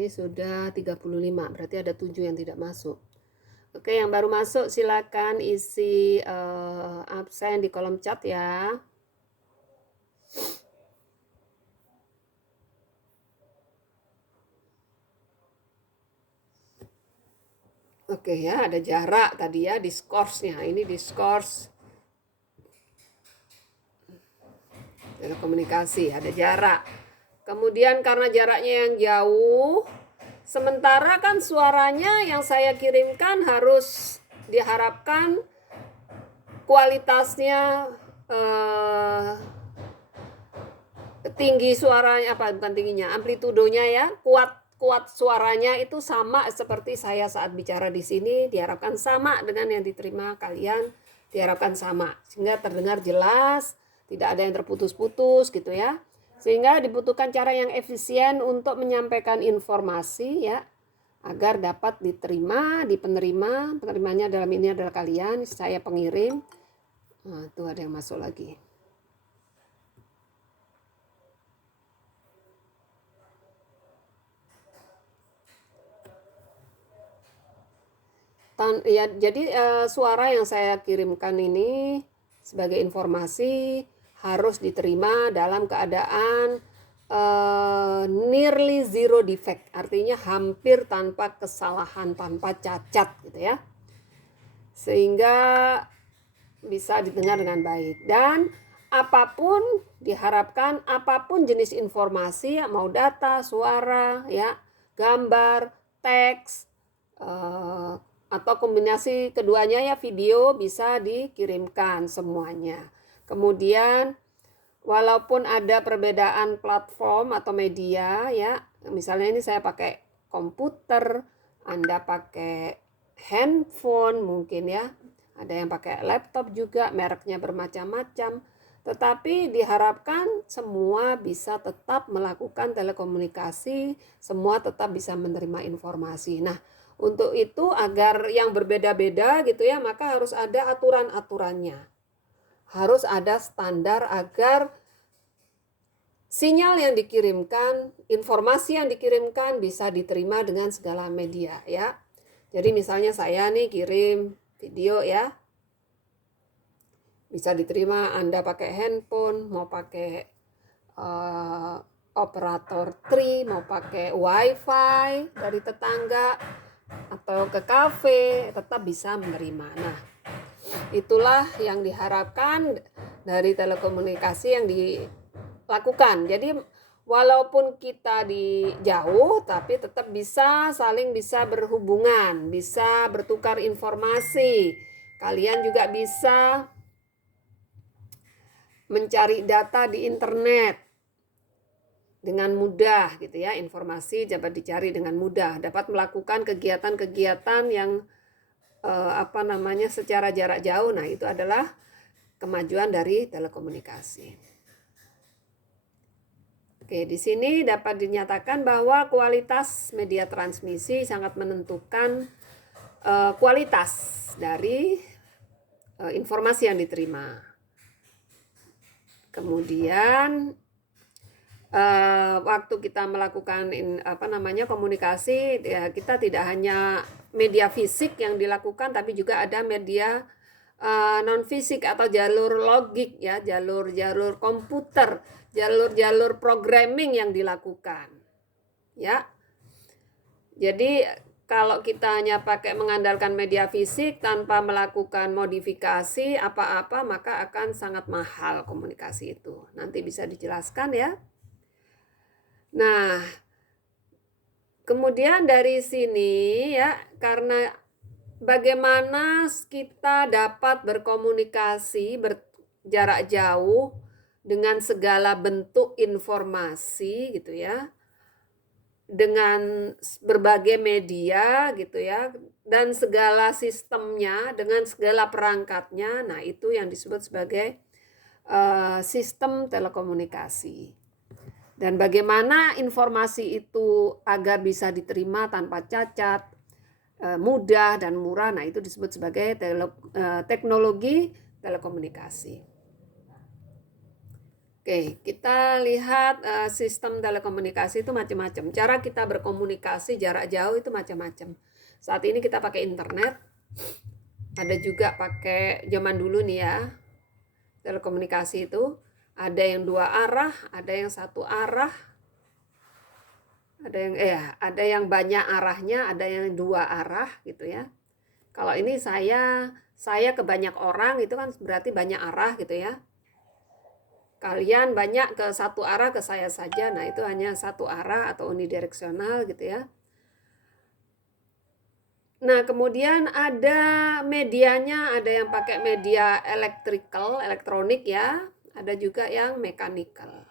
Ini sudah 35, berarti ada 7 yang tidak masuk. Oke, yang baru masuk silakan isi absen di kolom chat ya. Oke ya, ada jarak tadi ya, discourse-nya. Ini discourse telekomunikasi, ada jarak. Kemudian karena jaraknya yang jauh, sementara kan suaranya yang saya kirimkan harus diharapkan kualitasnya tinggi suaranya, bukan tingginya, amplitudonya ya, kuat suaranya itu sama seperti saya saat bicara di sini, diharapkan sama dengan yang diterima kalian, diharapkan sama sehingga terdengar jelas, tidak ada yang terputus-putus gitu ya. Sehingga dibutuhkan cara yang efisien untuk menyampaikan informasi ya, agar dapat diterima di penerimanya dalam ini adalah kalian, saya pengirim. Nah, tuh ada yang masuk lagi. Ya, jadi suara yang saya kirimkan ini sebagai informasi harus diterima dalam keadaan nearly zero defect, artinya hampir tanpa kesalahan, tanpa cacat gitu ya, sehingga bisa didengar dengan baik. Dan apapun diharapkan, apapun jenis informasi, mau data, suara, ya, gambar, teks, atau kombinasi keduanya ya, video bisa dikirimkan semuanya. Kemudian walaupun ada perbedaan platform atau media ya, misalnya ini saya pakai komputer, Anda pakai handphone mungkin ya, ada yang pakai laptop juga, mereknya bermacam-macam, tetapi diharapkan semua bisa tetap melakukan telekomunikasi, semua tetap bisa menerima informasi. Nah, untuk itu agar yang berbeda-beda gitu ya, maka harus ada aturan-aturannya. Harus ada standar agar sinyal yang dikirimkan, informasi yang dikirimkan bisa diterima dengan segala media ya. Jadi misalnya saya nih kirim video ya, bisa diterima Anda pakai handphone, mau pakai operator 3, mau pakai wifi dari tetangga, atau ke kafe, tetap bisa menerima. Nah, itulah yang diharapkan dari telekomunikasi yang dilakukan. Jadi walaupun kita di jauh, tapi tetap bisa saling bisa berhubungan, bisa bertukar informasi. Kalian juga bisa mencari data di internet dengan mudah gitu ya, informasi dapat dicari dengan mudah, dapat melakukan kegiatan-kegiatan yang secara jarak jauh. Nah, itu adalah kemajuan dari telekomunikasi. Oke, di sini dapat dinyatakan bahwa kualitas media transmisi sangat menentukan kualitas dari informasi yang diterima. Kemudian waktu kita melakukan komunikasi ya, kita tidak hanya media fisik yang dilakukan, tapi juga ada media non fisik atau jalur logik ya, jalur komputer, jalur programming yang dilakukan ya. Jadi kalau kita hanya pakai mengandalkan media fisik tanpa melakukan modifikasi apa-apa, maka akan sangat mahal komunikasi itu. Nanti bisa dijelaskan ya. Nah, kemudian dari sini ya, karena bagaimana kita dapat berkomunikasi jarak jauh dengan segala bentuk informasi gitu ya, dengan berbagai media gitu ya, dan segala sistemnya, dengan segala perangkatnya. Nah, itu yang disebut sebagai sistem telekomunikasi. Dan bagaimana informasi itu agar bisa diterima tanpa cacat, mudah dan murah, nah itu disebut sebagai teknologi telekomunikasi. Oke, Oke, kita lihat sistem telekomunikasi itu macam-macam. Cara kita berkomunikasi jarak jauh itu macam-macam. Saat ini kita pakai internet. Ada juga pakai zaman dulu nih ya. Telekomunikasi itu ada yang 2 arah, ada yang 1 arah. Ada yang banyak arahnya, ada yang 2 arah gitu ya. Kalau ini saya ke banyak orang itu kan berarti banyak arah gitu ya. Kalian banyak ke 1 arah ke saya saja, nah itu hanya 1 arah atau unidireksional gitu ya. Nah kemudian ada medianya, ada yang pakai media elektronik ya, ada juga yang mechanical.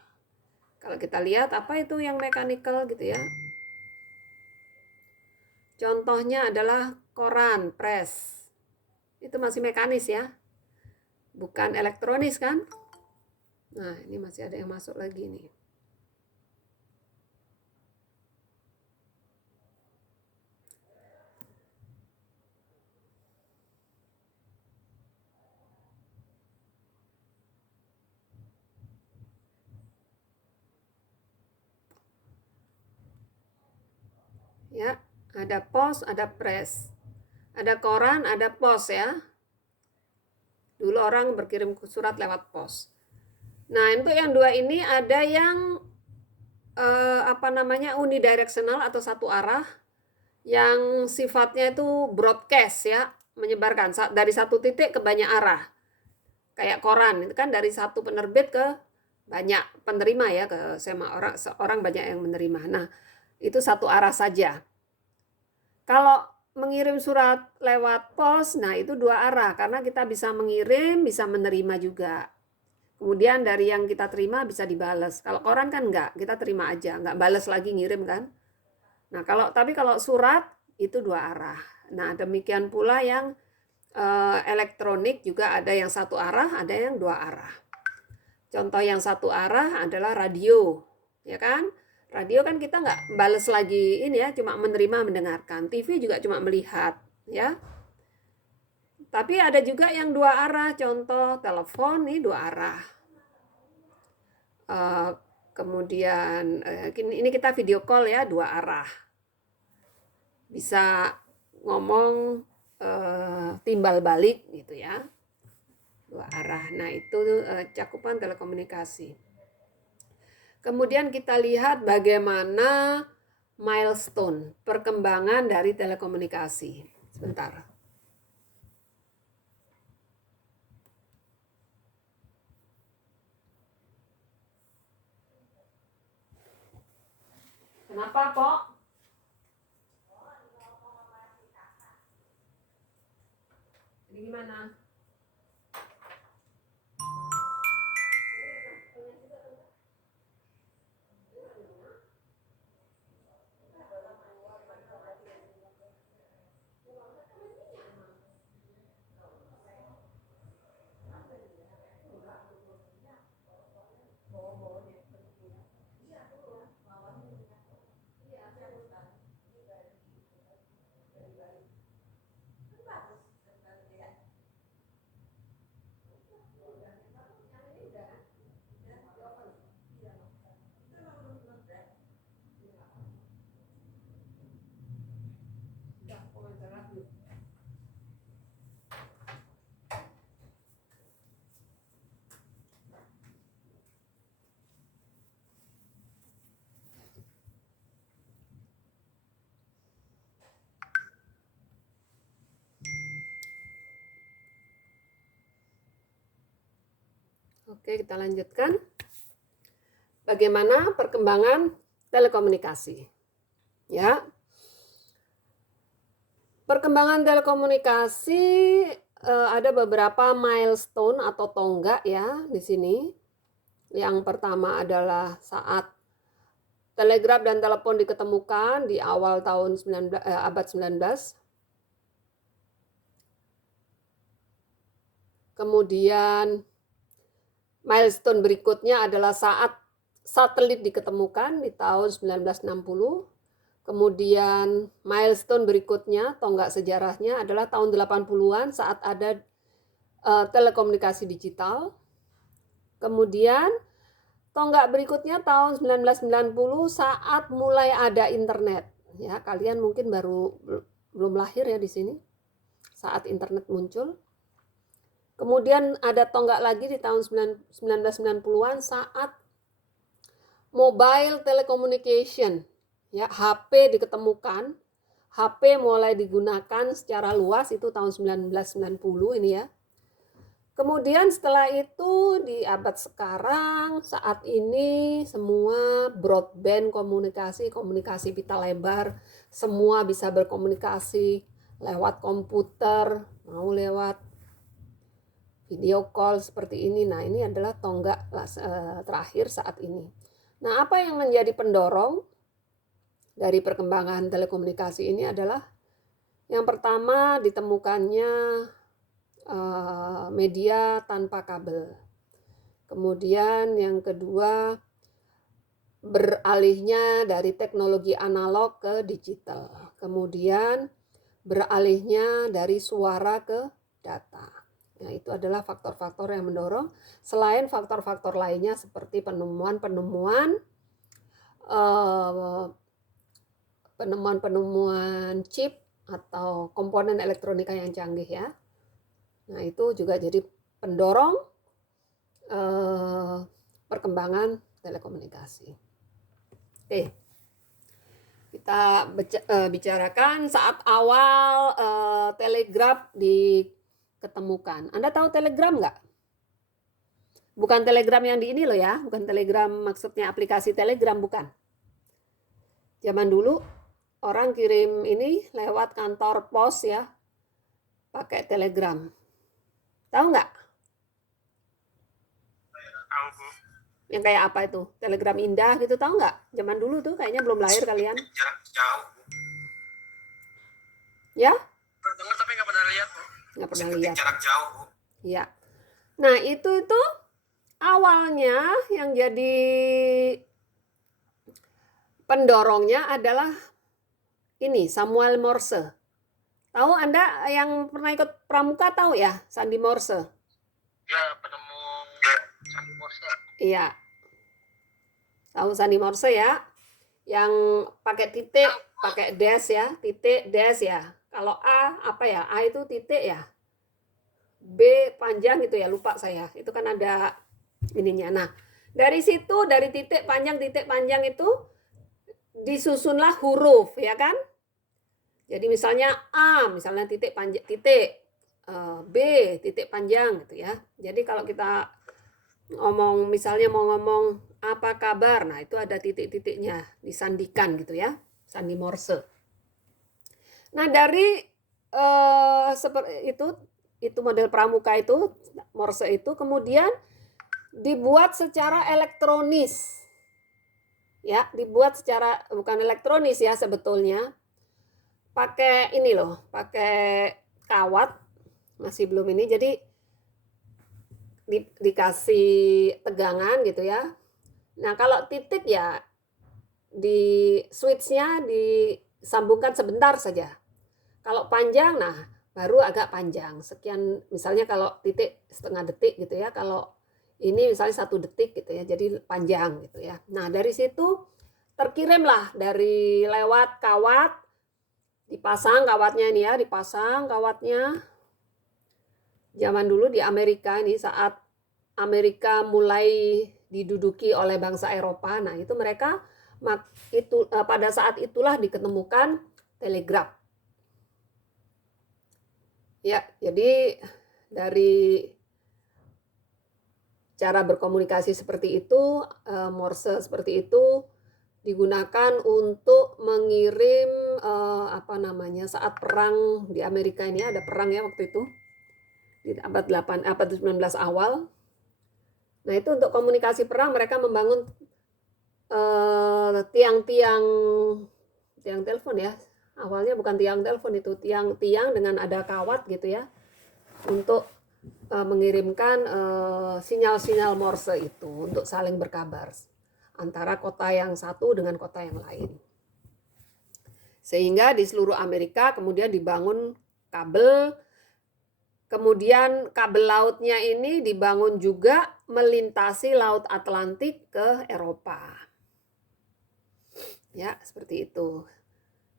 Kalau kita lihat apa itu yang mechanical gitu ya. Contohnya adalah koran, press. Itu masih mekanis ya, bukan elektronis kan. Nah ini masih ada yang masuk lagi nih. Ya, ada pos, ada press. Ada koran, ada pos ya. Dulu orang berkirim surat lewat pos. Nah, untuk yang 2 ini ada yang unidirectional atau 1 arah yang sifatnya itu broadcast ya, menyebarkan dari 1 titik ke banyak arah. Kayak koran itu kan dari 1 penerbit ke banyak penerima ya, ke orang banyak yang menerima. Nah, itu 1 arah saja. Kalau mengirim surat lewat pos, nah itu 2 arah karena kita bisa mengirim, bisa menerima juga. Kemudian dari yang kita terima bisa dibales. Kalau koran kan enggak, kita terima aja, enggak bales lagi ngirim kan. Nah, tapi kalau surat itu 2 arah. Nah, demikian pula yang elektronik juga ada yang 1 arah, ada yang 2 arah. Contoh yang 1 arah adalah radio, ya kan? Radio kan kita nggak bales lagi ini ya, cuma menerima mendengarkan. TV juga cuma melihat, ya. Tapi ada juga yang 2 arah, contoh telepon nih 2 arah. Kemudian ini kita video call ya 2 arah. Bisa ngomong timbal balik gitu ya. 2 arah. Nah, itu cakupan telekomunikasi. Kemudian kita lihat bagaimana milestone, perkembangan dari telekomunikasi. Sebentar. Kenapa, Pok? Ini gimana? Oke, kita lanjutkan. Bagaimana perkembangan telekomunikasi? Ya. Perkembangan telekomunikasi ada beberapa milestone atau tonggak ya di sini. Yang pertama adalah saat telegraf dan telepon diketemukan di awal tahun abad 19. Kemudian milestone berikutnya adalah saat satelit diketemukan di tahun 1960. Kemudian milestone berikutnya, tonggak sejarahnya adalah tahun 80-an saat ada telekomunikasi digital. Kemudian tonggak berikutnya tahun 1990 saat mulai ada internet. Ya, kalian mungkin belum lahir ya di sini saat internet muncul. Kemudian ada tonggak lagi di tahun 1990-an saat mobile telecommunication, ya, HP diketemukan, HP mulai digunakan secara luas itu tahun 1990 ini ya. Kemudian setelah itu di abad sekarang, saat ini semua broadband komunikasi pita lebar, semua bisa berkomunikasi lewat komputer, mau lewat video call seperti ini. Nah, ini adalah tonggak terakhir saat ini. Nah, apa yang menjadi pendorong dari perkembangan telekomunikasi ini adalah yang pertama ditemukannya media tanpa kabel. Kemudian yang kedua beralihnya dari teknologi analog ke digital. Kemudian beralihnya dari suara ke data. Nah, itu adalah faktor-faktor yang mendorong selain faktor-faktor lainnya seperti penemuan-penemuan chip atau komponen elektronika yang canggih ya. Nah, itu juga jadi pendorong perkembangan telekomunikasi. Oke, kita bicarakan saat awal telegraf diketemukan. Anda tahu telegram nggak? Bukan telegram yang di ini loh ya, bukan telegram maksudnya aplikasi telegram, bukan. Zaman dulu orang kirim ini lewat kantor pos ya, pakai telegram. Tahu nggak? Tahu, Bu. Yang kayak apa itu? Telegram indah gitu, tahu nggak? Zaman dulu tuh kayaknya belum lahir kalian. Jarak jauh, Bu. Ya? Pernah dengar tapi nggak pernah lihat, Bu. Nggak pernah lihat. Jarak jauh, Bu. Ya. Nah, itu awalnya yang jadi pendorongnya adalah ini, Samuel Morse. Tahu Anda yang pernah ikut pramuka tahu ya, Sandi Morse? Ya, penemu Sandi Morse. Iya. Tahu Sandi Morse ya? Yang pakai titik, pakai dash ya, titik, dash ya. Kalau A apa ya? A itu titik ya. B panjang gitu ya, lupa saya. Itu kan ada ininya. Nah, dari situ, dari titik panjang itu disusunlah huruf, ya kan? Jadi misalnya A, misalnya titik panjang, titik, B, titik panjang gitu ya. Jadi kalau kita misalnya mau ngomong apa kabar, nah itu ada titik-titiknya, disandikan gitu ya, sandi Morse. Nah dari seperti itu model pramuka itu, Morse itu kemudian dibuat secara elektronis. Ya, dibuat secara bukan elektronis ya sebetulnya. Pakai ini loh, pakai kawat, masih belum ini, jadi dikasih tegangan gitu ya. Nah, kalau titik ya di switch-nya disambungkan sebentar saja. Kalau panjang, nah baru agak panjang. Sekian, misalnya kalau titik setengah detik gitu ya, kalau ini misalnya 1 detik gitu ya, jadi panjang gitu ya. Nah, dari situ terkirimlah dari lewat kawat, dipasang kawatnya ini ya, dipasang kawatnya. Zaman dulu di Amerika ini saat Amerika mulai diduduki oleh bangsa Eropa, nah itu mereka pada saat itulah diketemukan telegraf. Ya, jadi dari cara berkomunikasi seperti itu, Morse seperti itu digunakan untuk mengirim saat perang di Amerika ini ada perang ya waktu itu di abad 19 awal. Nah, itu untuk komunikasi perang mereka membangun tiang-tiang telepon ya. Awalnya bukan tiang telepon, itu tiang-tiang dengan ada kawat gitu ya, untuk mengirimkan sinyal-sinyal Morse itu untuk saling berkabar antara kota yang satu dengan kota yang lain. Sehingga di seluruh Amerika kemudian dibangun kabel, kemudian kabel lautnya ini dibangun juga melintasi Laut Atlantik ke Eropa. Ya, seperti itu.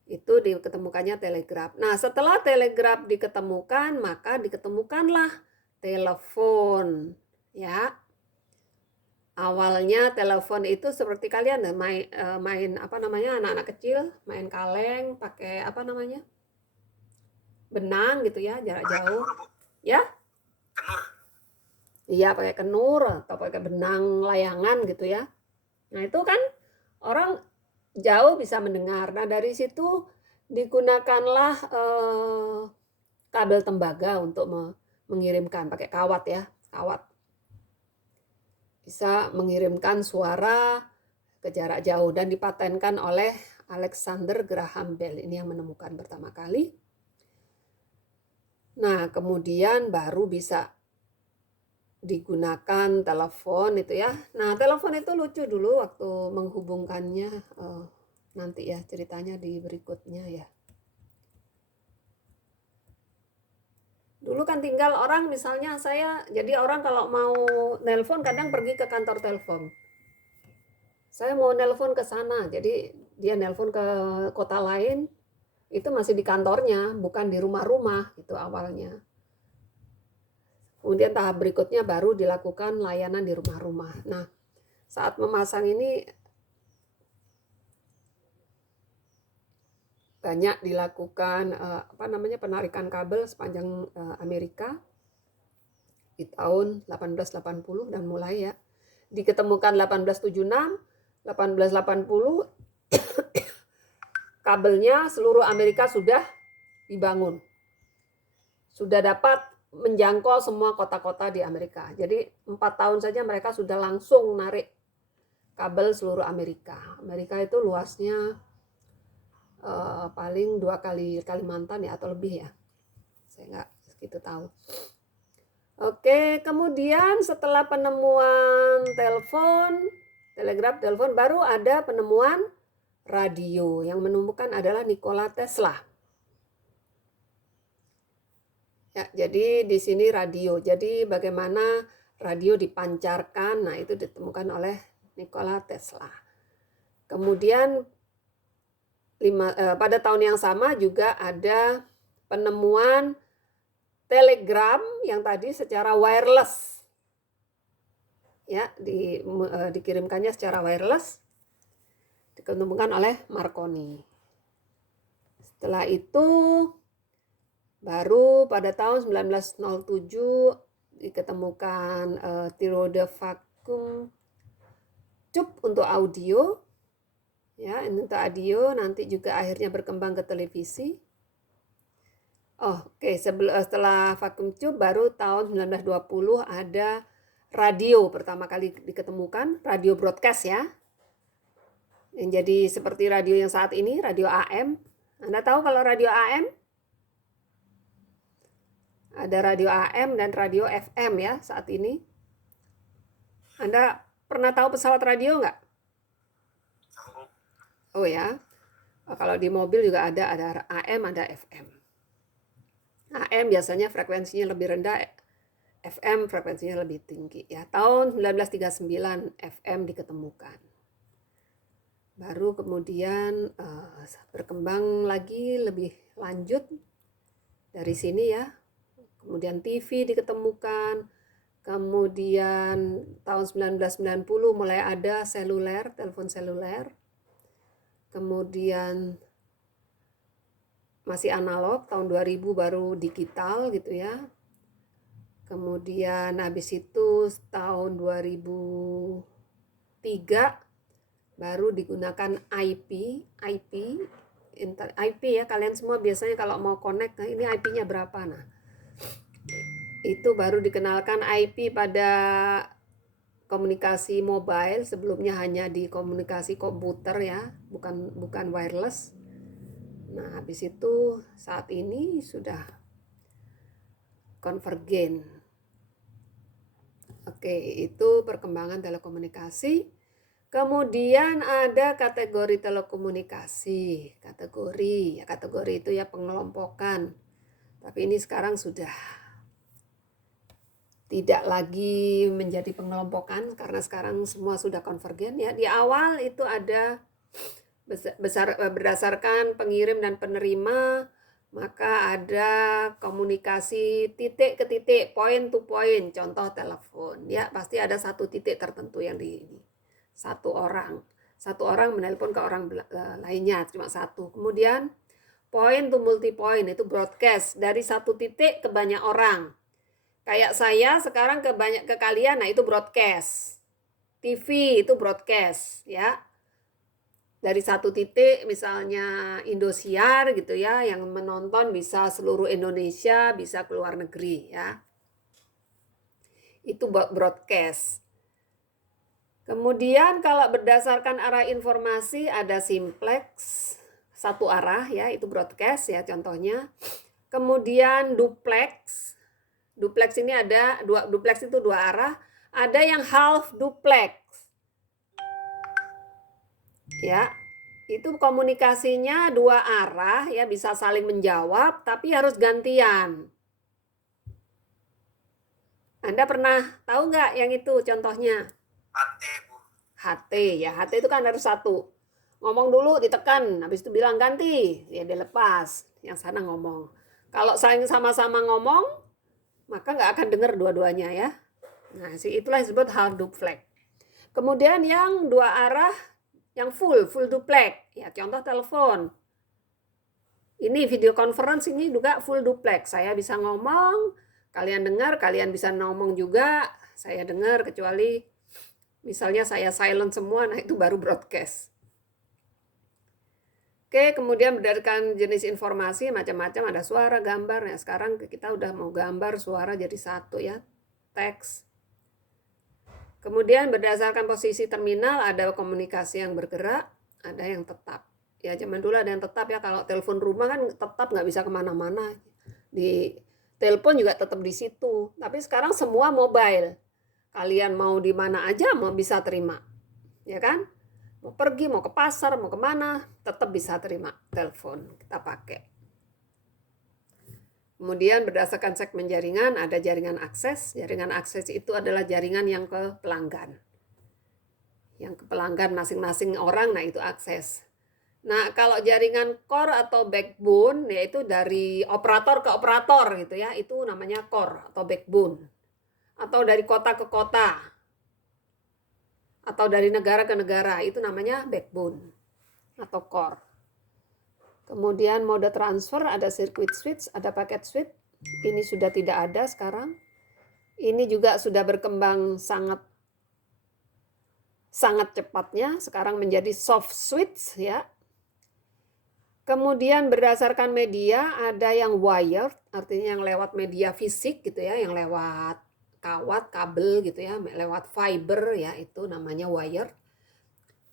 Itu diketemukannya telegraf. Nah, setelah telegraf diketemukan, maka diketemukanlah telepon. Ya, awalnya telepon itu seperti kalian main apa namanya, anak-anak kecil main kaleng pakai apa namanya, benang gitu ya, jarak jauh. Ya, Kenur. iya pakai kenur atau pakai benang layangan gitu ya. Nah itu kan orang jauh bisa mendengar. Nah dari situ digunakanlah kabel tembaga untuk mengirimkan pakai kawat ya, kawat. Bisa mengirimkan suara ke jarak jauh dan dipatenkan oleh Alexander Graham Bell. Ini yang menemukan pertama kali. Nah, kemudian baru bisa digunakan telepon itu ya. Nah, telepon itu lucu dulu waktu menghubungkannya. Nanti ya ceritanya di berikutnya ya. Dulu kan tinggal orang misalnya jadi orang kalau mau nelpon kadang pergi ke kantor telepon. Saya mau nelpon ke sana, jadi dia nelpon ke kota lain, itu masih di kantornya, bukan di rumah-rumah itu awalnya. Kemudian tahap berikutnya baru dilakukan layanan di rumah-rumah. Nah, saat memasang ini banyak dilakukan penarikan kabel sepanjang Amerika di tahun 1880 dan mulai ya. Diketemukan 1876, 1880 kabelnya seluruh Amerika sudah dibangun. Sudah dapat menjangkau semua kota-kota di Amerika. Jadi 4 tahun saja mereka sudah langsung narik kabel seluruh Amerika. Amerika itu luasnya paling 2 kali Kalimantan ya atau lebih ya. Saya nggak segitu tahu. Oke, kemudian setelah penemuan telegraf, telepon, baru ada penemuan radio. Yang menemukan adalah Nikola Tesla. Ya, jadi di sini radio. Jadi bagaimana radio dipancarkan, nah itu ditemukan oleh Nikola Tesla. Kemudian pada tahun yang sama juga ada penemuan telegram yang tadi secara wireless. Ya, dikirimkannya secara wireless diketemukan oleh Marconi. Setelah itu baru pada tahun 1907 diketemukan Tirode vacuum tube untuk audio. Ya, ini untuk audio, nanti juga akhirnya berkembang ke televisi. Oke, setelah vacuum tube baru tahun 1920 ada radio pertama kali diketemukan, radio broadcast ya. Yang jadi seperti radio yang saat ini, radio AM. Anda tahu kalau radio AM? Ada radio AM dan radio FM ya saat ini. Anda pernah tahu pesawat radio nggak? Oh ya, kalau di mobil juga ada AM, ada FM. AM biasanya frekuensinya lebih rendah, FM frekuensinya lebih tinggi ya. Tahun 1939 FM diketemukan. Baru kemudian berkembang lagi lebih lanjut dari sini ya. Kemudian TV diketemukan. Kemudian tahun 1990 mulai ada seluler, telepon seluler. Kemudian masih analog, tahun 2000 baru digital gitu ya. Kemudian habis itu tahun 2003 baru digunakan IP ya, kalian semua biasanya kalau mau connect, nah ini IP-nya berapa, nah itu baru dikenalkan IP pada komunikasi mobile, sebelumnya hanya di komunikasi komputer ya, bukan wireless. Nah habis itu saat ini sudah konvergen. Oke, itu perkembangan telekomunikasi. Kemudian ada kategori telekomunikasi. Kategori itu ya pengelompokan. Tapi ini sekarang sudah tidak lagi menjadi pengelompokan karena sekarang semua sudah konvergen ya. Di awal itu ada berdasarkan pengirim dan penerima, maka ada komunikasi titik ke titik, point to point, contoh telepon ya, pasti ada satu titik tertentu yang satu orang menelpon ke orang lainnya cuma satu. Kemudian point to multi point itu broadcast dari satu titik ke banyak orang. Kayak saya sekarang ke kalian, nah itu broadcast. TV itu broadcast ya. Dari satu titik misalnya Indosiar gitu ya, yang menonton bisa seluruh Indonesia, bisa keluar negeri ya. Itu broadcast. Kemudian kalau berdasarkan arah informasi ada simplex, satu arah ya, itu broadcast ya contohnya. Kemudian duplex. Duplex ini ada duplex itu dua arah, ada yang half duplex. Ya, itu komunikasinya dua arah ya, bisa saling menjawab tapi harus gantian. Anda pernah tahu nggak yang itu contohnya? HT, Bu. HT ya, HT itu kan harus satu. Ngomong dulu ditekan, habis itu bilang ganti, ya dilepas, yang sana ngomong. Kalau saling sama-sama ngomong, maka nggak akan dengar dua-duanya ya. Nah, itulah disebut half duplex. Kemudian yang dua arah, yang full duplex, ya contoh telepon. Ini video conference ini juga full duplex. Saya bisa ngomong, kalian dengar, kalian bisa ngomong juga, saya dengar, kecuali misalnya saya silent semua, nah itu baru broadcast. Oke, kemudian berdasarkan jenis informasi macam-macam, ada suara, gambar. Nah, sekarang kita udah mau gambar, suara jadi satu ya, teks. Kemudian berdasarkan posisi terminal ada komunikasi yang bergerak, ada yang tetap. Ya zaman dulu ada yang tetap ya, kalau telepon rumah kan tetap nggak bisa kemana-mana. Di telepon juga tetap di situ. Tapi sekarang semua mobile. Kalian mau di mana aja mau bisa terima. Ya kan? Mau pergi, mau ke pasar, mau kemana, tetap bisa terima telepon kita pakai. Kemudian berdasarkan segmen jaringan ada jaringan akses. Jaringan akses itu adalah jaringan yang ke pelanggan. Yang ke pelanggan masing-masing orang, nah itu akses. Nah kalau jaringan core atau backbone, yaitu dari operator ke operator gitu ya, itu namanya core atau backbone. Atau dari kota ke kota. Atau dari negara ke negara, itu namanya backbone atau core. Kemudian mode transfer ada circuit switch, ada packet switch. Ini sudah tidak ada sekarang. Ini juga sudah berkembang sangat cepatnya. Sekarang menjadi soft switch ya. Kemudian berdasarkan media ada yang wired, artinya yang lewat media fisik gitu ya, yang lewat kawat, kabel gitu ya, lewat fiber ya, itu namanya wired.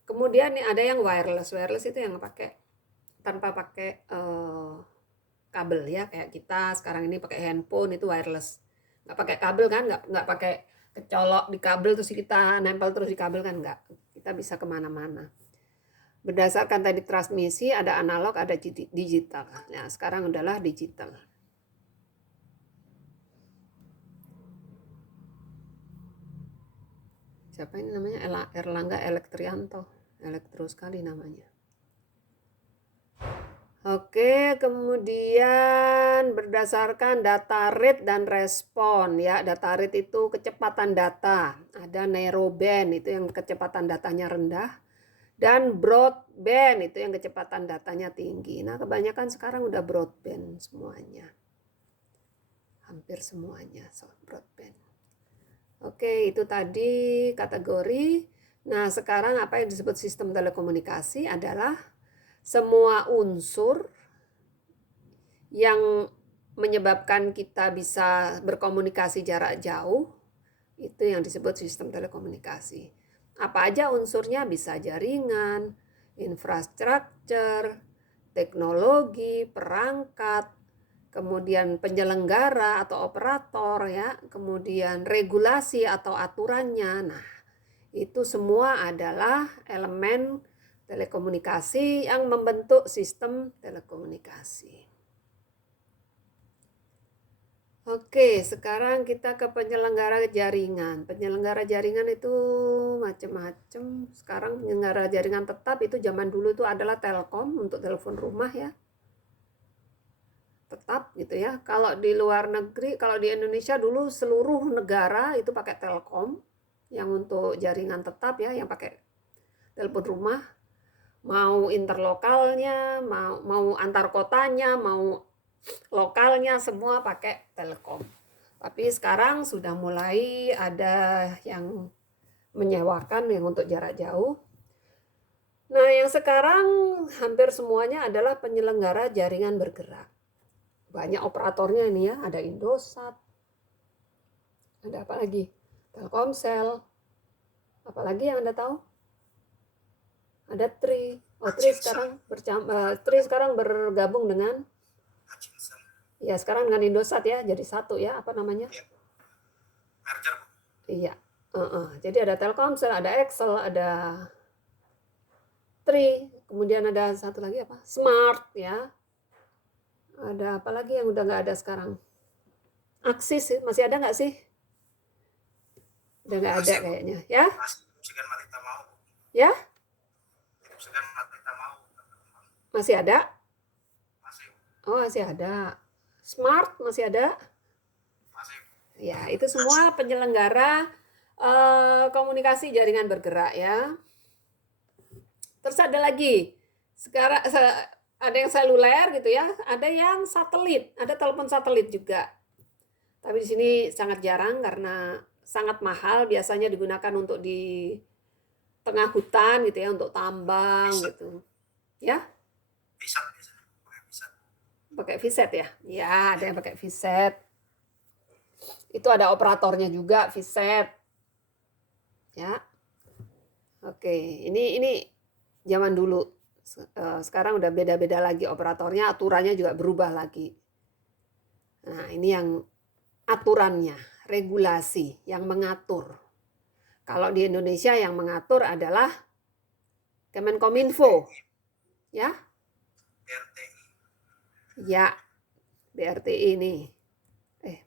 Kemudian ada yang wireless. Wireless itu yang pakai tanpa pakai kabel ya, kayak kita sekarang ini pakai handphone itu wireless, nggak pakai kabel kan, nggak pakai kecolok di kabel terus kita nempel terus di kabel kan, nggak, kita bisa kemana-mana. Berdasarkan tadi transmisi ada analog ada digital. Nah sekarang adalah digital. Siapa ini namanya? Erlangga Elektrianto, elektro sekali namanya. Oke, kemudian berdasarkan data rate dan respon ya. Data rate itu kecepatan data. Ada narrowband itu yang kecepatan datanya rendah. Dan broadband itu yang kecepatan datanya tinggi. Nah, kebanyakan sekarang udah broadband semuanya. Hampir semuanya broadband. Oke, itu tadi kategori. Nah, sekarang apa yang disebut sistem telekomunikasi adalah semua unsur yang menyebabkan kita bisa berkomunikasi jarak jauh, itu yang disebut sistem telekomunikasi. Apa aja unsurnya? Bisa jaringan, infrastruktur, teknologi, perangkat, kemudian penyelenggara atau operator ya, kemudian regulasi atau aturannya. Nah, itu semua adalah elemen telekomunikasi yang membentuk sistem telekomunikasi. Oke, sekarang kita ke penyelenggara jaringan. Penyelenggara jaringan itu macam-macam. Sekarang penyelenggara jaringan tetap itu zaman dulu itu adalah Telkom untuk telepon rumah ya. Tetap gitu ya. Kalau di luar negeri, kalau di Indonesia dulu seluruh negara itu pakai Telkom yang untuk jaringan tetap ya, yang pakai telepon rumah. Mau interlokalnya, mau antar kotanya, mau lokalnya semua pakai Telkom. Tapi sekarang sudah mulai ada yang menyewakan yang untuk jarak jauh. Nah, yang sekarang hampir semuanya adalah penyelenggara jaringan bergerak. Banyak operatornya ini ya, ada Indosat, ada apa lagi? Telkomsel, apalagi yang Anda tahu? Ada Tri. Oh, Tri sekarang bergabung dengan Hutchinson. ya sekarang dengan Indosat ya, jadi satu ya, apa namanya? Ya. Merger, Bu. Iya. Jadi ada Telkomsel, ada Excel, ada Tri, kemudian ada satu lagi apa? Smart ya. Ada apa lagi yang udah nggak ada sekarang? Aksis masih ada nggak sih? Udah nggak ada Masih, Bu. kayaknya, ya? Masih segan Marita mau, Bu. Ya? Segan Marita mau. Masih ada? Masih, Oh, masih ada. Smart masih ada? masih. Ya, itu semua penyelenggara komunikasi jaringan bergerak ya. Terus ada lagi, sekarang ada yang seluler gitu ya, ada yang satelit, ada telepon satelit juga. Tapi di sini sangat jarang karena sangat mahal, biasanya digunakan untuk di tengah hutan gitu ya, untuk tambang gitu. Ya, Bisa. pakai VSAT ya? Ya, ada yang pakai VSAT. Itu ada operatornya juga, VSAT. Ya. Oke, ini zaman dulu. Sekarang udah beda-beda lagi operatornya, aturannya juga berubah lagi. Nah, ini yang aturannya, regulasi yang mengatur. Kalau di Indonesia yang mengatur adalah Kemenkominfo. Ya? BRTI. Ya, BRTI ini.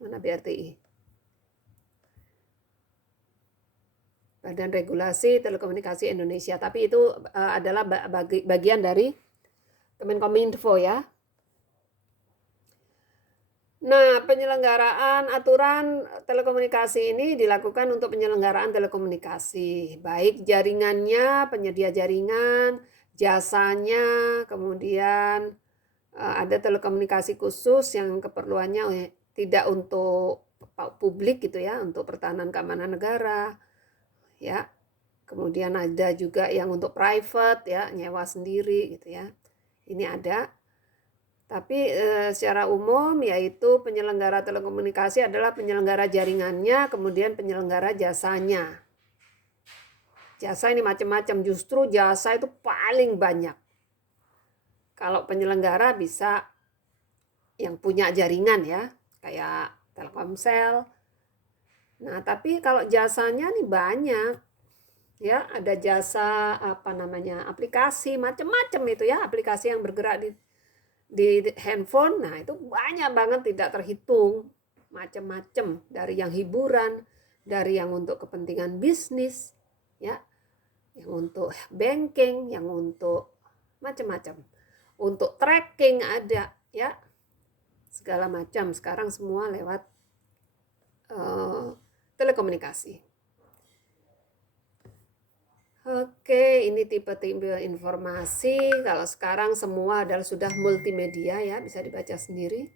Mana BRTI? Badan Regulasi Telekomunikasi Indonesia. Tapi itu adalah bagian dari Kemenkominfo ya. Nah, penyelenggaraan aturan telekomunikasi ini dilakukan untuk penyelenggaraan telekomunikasi, baik jaringannya, penyedia jaringan, jasanya, kemudian ada telekomunikasi khusus yang keperluannya tidak untuk publik gitu ya, untuk pertahanan keamanan negara, ya. Kemudian ada juga yang untuk private ya, nyewa sendiri gitu ya. Ini ada. Tapi secara umum yaitu penyelenggara telekomunikasi adalah penyelenggara jaringannya, kemudian penyelenggara jasanya. Jasa ini macam-macam, justru jasa itu paling banyak. Kalau penyelenggara bisa yang punya jaringan ya, kayak Telkomsel. Nah, tapi kalau jasanya nih banyak. Ya, ada jasa apa namanya? Aplikasi macam-macam itu ya, aplikasi yang bergerak di handphone. Nah, itu banyak banget, tidak terhitung, macam-macam, dari yang hiburan, dari yang untuk kepentingan bisnis ya, yang untuk banking, yang untuk macam-macam, untuk tracking ada ya, segala macam. Sekarang semua lewat telekomunikasi. Oke, ini tipe-tipe informasi. Kalau sekarang semua adalah sudah multimedia ya, bisa dibaca sendiri.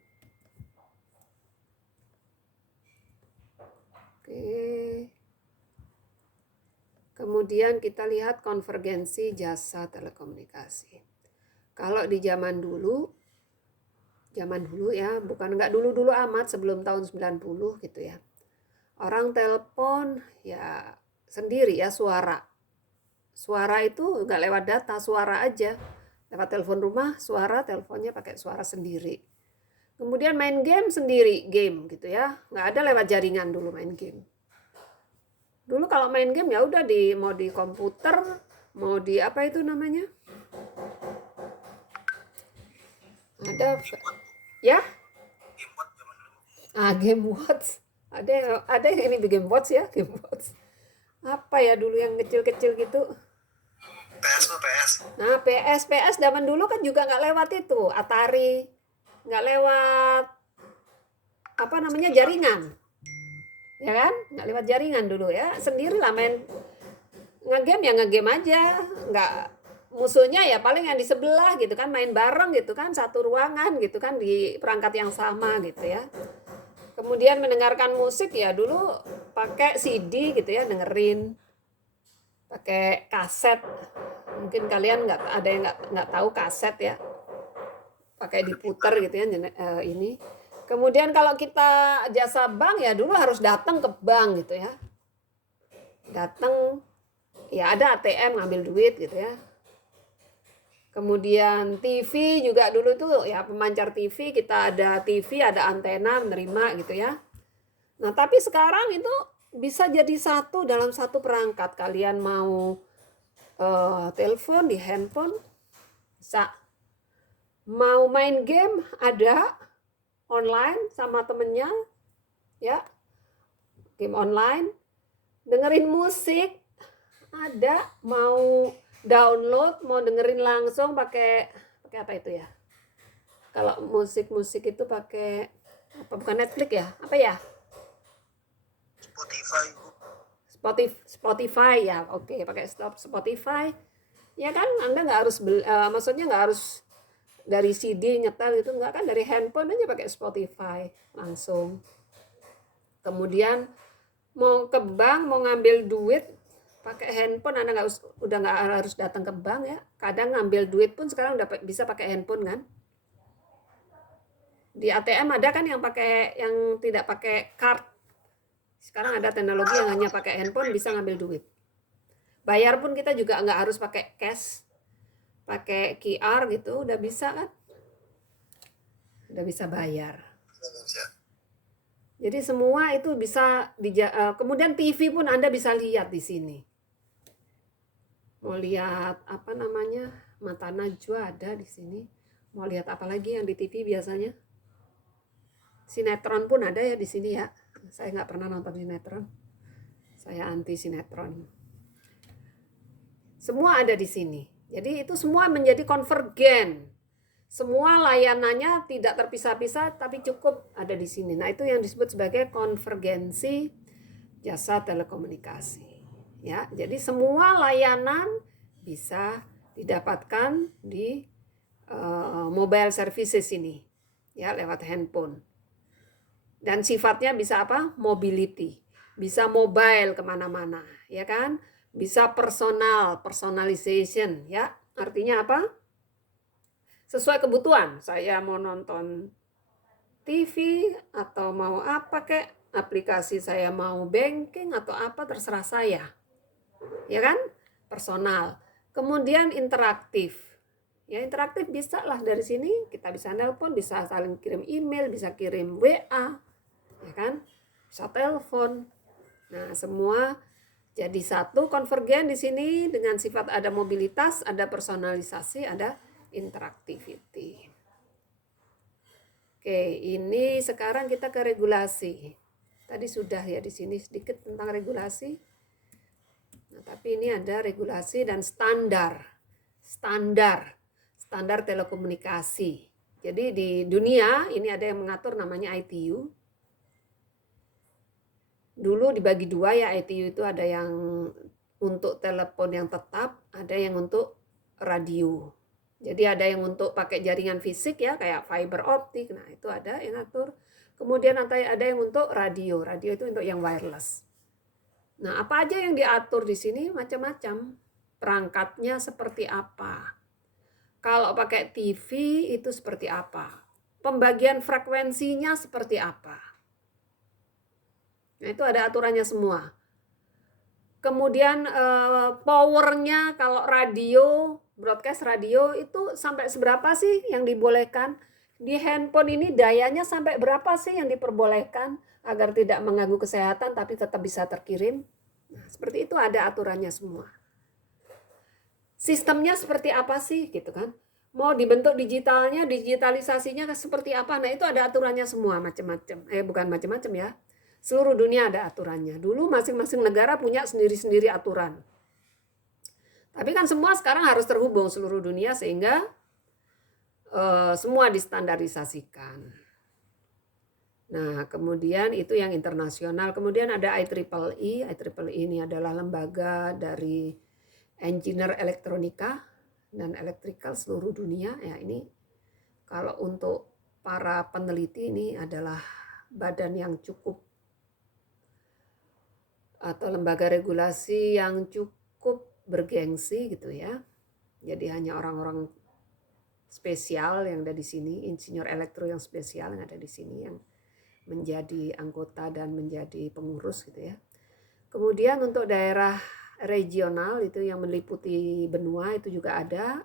Oke. Kemudian kita lihat konvergensi jasa telekomunikasi. Kalau di zaman dulu ya, bukan nggak dulu-dulu amat, sebelum tahun 90 gitu ya. Orang telepon ya sendiri ya, suara. Suara itu nggak lewat data, suara aja. Lewat telepon rumah, suara, teleponnya pakai suara sendiri. Kemudian main game sendiri, game gitu ya. Nggak ada lewat jaringan dulu main game. Dulu kalau main game ya udah mau di komputer, mau di apa itu namanya? Ada ya? Game Watch. Ada yang ini bikin watch ya, Game Watch. Apa ya dulu yang kecil-kecil gitu? PS tuh PS. Nah, PS zaman dulu kan juga nggak lewat itu, Atari. Nggak lewat apa namanya jaringan. Ya kan? Nggak lewat jaringan dulu ya. Sendiri lah main ngegame ya ngegame aja. Nggak musuhnya ya paling yang di sebelah gitu kan, main bareng gitu kan, satu ruangan gitu kan di perangkat yang sama gitu ya. Kemudian mendengarkan musik ya dulu pakai CD gitu ya, dengerin pakai kaset. Mungkin kalian nggak ada yang nggak tahu kaset ya, pakai diputer gitu ya ini. Kemudian kalau kita jasa bank ya dulu harus datang ke bank gitu ya, datang ya ada ATM ngambil duit gitu ya. Kemudian TV juga dulu tuh ya pemancar TV, kita ada TV, ada antena menerima gitu ya. Nah, tapi sekarang itu bisa jadi satu dalam satu perangkat. Kalian mau telepon di handphone bisa. Mau main game ada online sama temennya ya. Game online. Dengerin musik ada, mau download, mau dengerin langsung pakai apa itu ya? Kalau musik-musik itu pakai apa, bukan Netflix ya? Apa ya? Spotify. Spotify ya. Oke, pakai Spotify. Ya kan Anda nggak harus maksudnya nggak harus dari CD nyetel itu, nggak kan, dari handphone aja pakai Spotify langsung. Kemudian mau ke bank, mau ngambil duit pakai handphone, Anda udah nggak harus datang ke bank ya. Kadang ngambil duit pun sekarang udah bisa pakai handphone kan. Di ATM ada kan yang tidak pakai card. Sekarang ada teknologi yang hanya pakai handphone bisa ngambil duit. Bayar pun kita juga nggak harus pakai cash, pakai QR gitu, udah bisa kan? Udah bisa bayar. Jadi semua itu bisa kemudian TV pun Anda bisa lihat di sini. Mau lihat apa namanya, Mata Najwa ada di sini. Mau lihat apa lagi yang di TV biasanya? Sinetron pun ada ya di sini ya. Saya nggak pernah nonton sinetron. Saya anti sinetron. Semua ada di sini. Jadi itu semua menjadi konvergen. Semua layanannya tidak terpisah-pisah tapi cukup ada di sini. Nah, itu yang disebut sebagai konvergensi jasa telekomunikasi. Ya, jadi semua layanan bisa didapatkan di mobile services ini, ya, lewat handphone. Dan sifatnya bisa apa? Mobility, bisa mobile kemana-mana, ya kan? Bisa personalization, ya. Artinya apa? Sesuai kebutuhan. Saya mau nonton TV atau mau apa kek, aplikasi saya mau banking atau apa, terserah saya. Ya kan? Personal. Kemudian interaktif. Ya, interaktif bisa lah dari sini kita bisa nelpon, bisa saling kirim email, bisa kirim WA, ya kan? Bisa telepon. Nah, semua jadi satu, konvergen di sini dengan sifat ada mobilitas, ada personalisasi, ada interactivity. Oke, ini sekarang kita ke regulasi. Tadi sudah ya di sini sedikit tentang regulasi. Nah, tapi ini ada regulasi dan standar telekomunikasi. Jadi di dunia ini ada yang mengatur namanya ITU. Dulu dibagi dua ya, ITU itu ada yang untuk telepon yang tetap, ada yang untuk radio. Jadi ada yang untuk pakai jaringan fisik ya, kayak fiber optik. Nah, itu ada yang ngatur. Kemudian ada yang untuk radio. Radio itu untuk yang wireless. Nah, apa aja yang diatur di sini? Macam-macam. Perangkatnya seperti apa? Kalau pakai TV itu seperti apa? Pembagian frekuensinya seperti apa? Nah, itu ada aturannya semua. Kemudian powernya kalau radio, broadcast radio itu sampai seberapa sih yang dibolehkan? Di handphone ini dayanya sampai berapa sih yang diperbolehkan agar tidak mengganggu kesehatan tapi tetap bisa terkirim? Nah, seperti itu ada aturannya semua. Sistemnya seperti apa sih gitu kan? Mau dibentuk digitalnya, digitalisasinya seperti apa? Nah, itu ada aturannya semua macam-macam. Bukan macam-macam ya. Seluruh dunia ada aturannya. Dulu masing-masing negara punya sendiri-sendiri aturan. Tapi kan semua sekarang harus terhubung seluruh dunia sehingga semua distandarisasikan. Nah, kemudian itu yang internasional. Kemudian ada IEEE. IEEE ini adalah lembaga dari engineer elektronika dan elektrikal seluruh dunia. Ya, ini kalau untuk para peneliti ini adalah badan yang cukup atau lembaga regulasi yang cukup bergengsi gitu ya. Jadi hanya orang-orang spesial yang ada di sini, insinyur elektro yang spesial yang ada di sini yang menjadi anggota dan menjadi pengurus gitu ya. Kemudian untuk daerah regional itu yang meliputi benua itu juga ada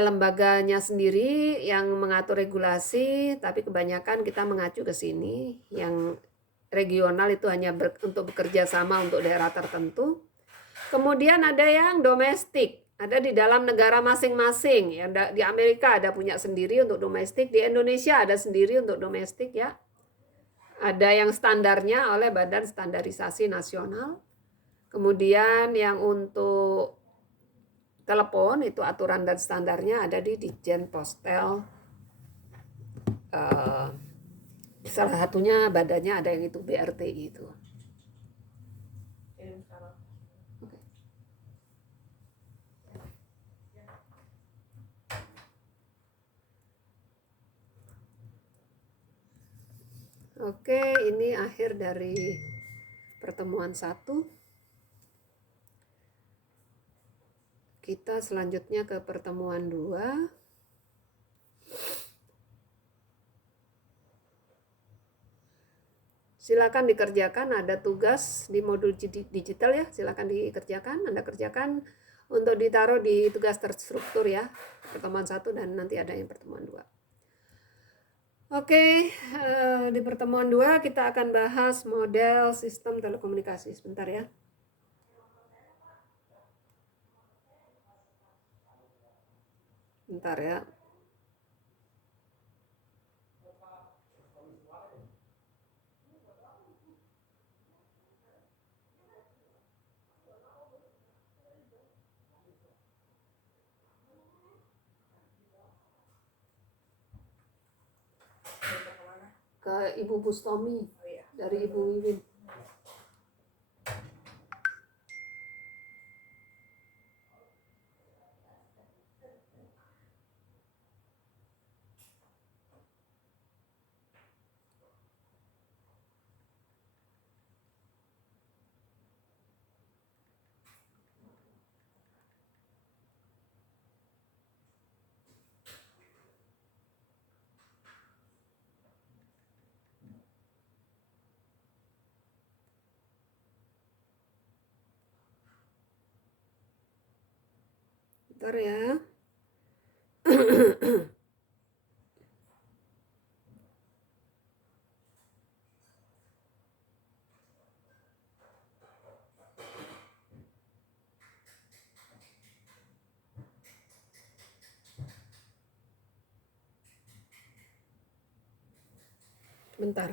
lembaganya sendiri yang mengatur regulasi, tapi kebanyakan kita mengacu ke sini. Yang regional itu hanya untuk bekerja sama untuk daerah tertentu. Kemudian ada yang domestik, ada di dalam negara masing-masing. Ya, di Amerika ada punya sendiri untuk domestik, di Indonesia ada sendiri untuk domestik ya. Ada yang standarnya oleh Badan Standarisasi Nasional. Kemudian yang untuk telepon itu aturan dan standarnya ada di Ditjen Postel. Salah satunya badannya ada yang itu BRTI itu. Oke, ini akhir dari pertemuan 1. Kita selanjutnya ke pertemuan 2. Silakan dikerjakan, ada tugas di modul digital ya, silakan dikerjakan, Anda kerjakan untuk ditaruh di tugas terstruktur ya, pertemuan 1 dan nanti ada yang pertemuan 2. Oke, di pertemuan 2 kita akan bahas model sistem telekomunikasi. Sebentar ya. Bentar ya. Ke Ibu Bustomi dari Ibu Wiwin. Bentar ya. Bentar.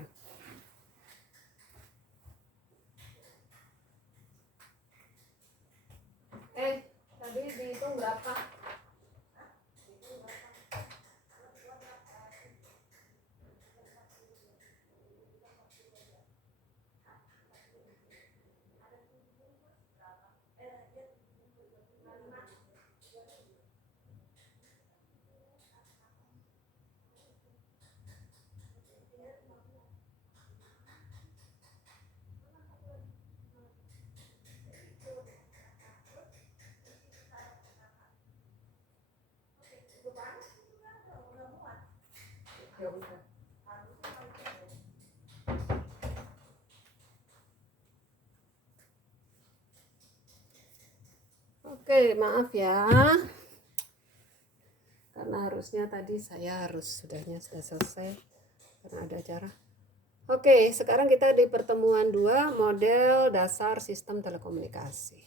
Tadi dihitung berapa? Ya udah. Oke, maaf ya. Karena harusnya tadi saya sudah selesai karena ada acara. Oke, sekarang kita di pertemuan 2 model dasar sistem telekomunikasi.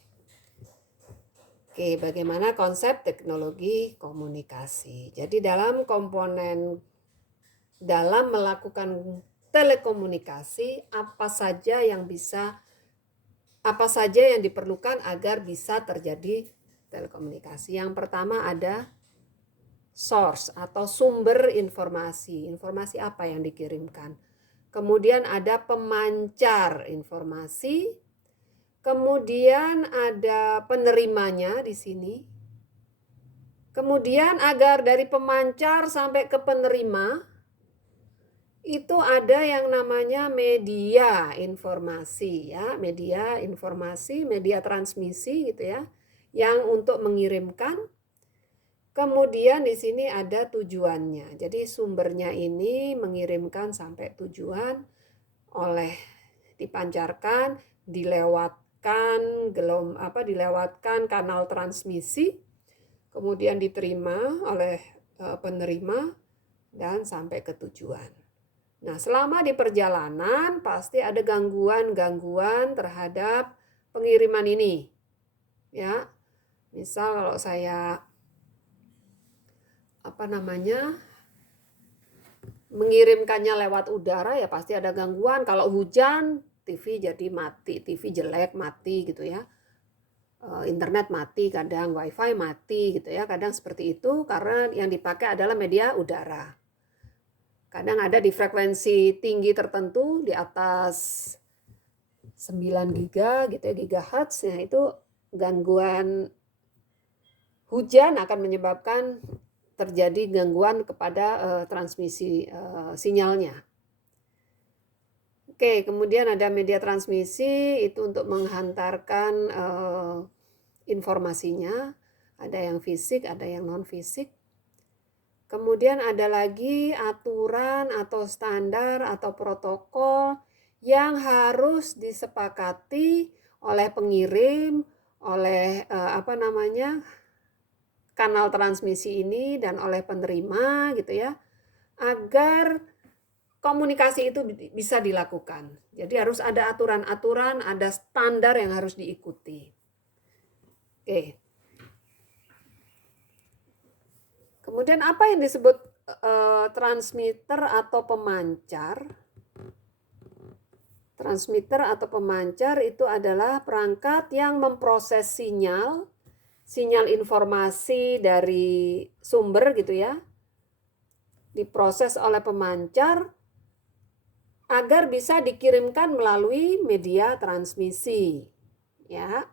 Oke, bagaimana konsep teknologi komunikasi? Jadi dalam melakukan telekomunikasi, apa saja yang diperlukan agar bisa terjadi telekomunikasi? Yang pertama ada source atau sumber informasi. Informasi apa yang dikirimkan? Kemudian ada pemancar informasi. Kemudian ada penerimanya di sini. Kemudian agar dari pemancar sampai ke penerima itu ada yang namanya media informasi ya, media informasi, media transmisi gitu ya, yang untuk mengirimkan. Kemudian di sini ada tujuannya. Jadi sumbernya ini mengirimkan sampai tujuan oleh dipancarkan, dilewatkan kanal transmisi, kemudian diterima oleh penerima dan sampai ke tujuan. Nah, selama di perjalanan pasti ada gangguan-gangguan terhadap pengiriman ini. Ya. Misal kalau saya mengirimkannya lewat udara ya pasti ada gangguan. Kalau hujan, TV jadi mati, TV jelek mati gitu ya. Internet mati, kadang wifi mati gitu ya, kadang seperti itu karena yang dipakai adalah media udara. Kadang ada di frekuensi tinggi tertentu di atas 9 giga gitu ya, gigahertz, ya itu gangguan hujan akan menyebabkan terjadi gangguan kepada transmisi sinyalnya. Oke, kemudian ada media transmisi itu untuk menghantarkan informasinya. Ada yang fisik, ada yang non-fisik. Kemudian ada lagi aturan atau standar atau protokol yang harus disepakati oleh pengirim, oleh kanal transmisi ini dan oleh penerima gitu ya, agar komunikasi itu bisa dilakukan. Jadi harus ada aturan-aturan, ada standar yang harus diikuti. Oke. Kemudian apa yang disebut transmitter atau pemancar? Transmitter atau pemancar itu adalah perangkat yang memproses sinyal informasi dari sumber gitu ya, diproses oleh pemancar agar bisa dikirimkan melalui media transmisi ya.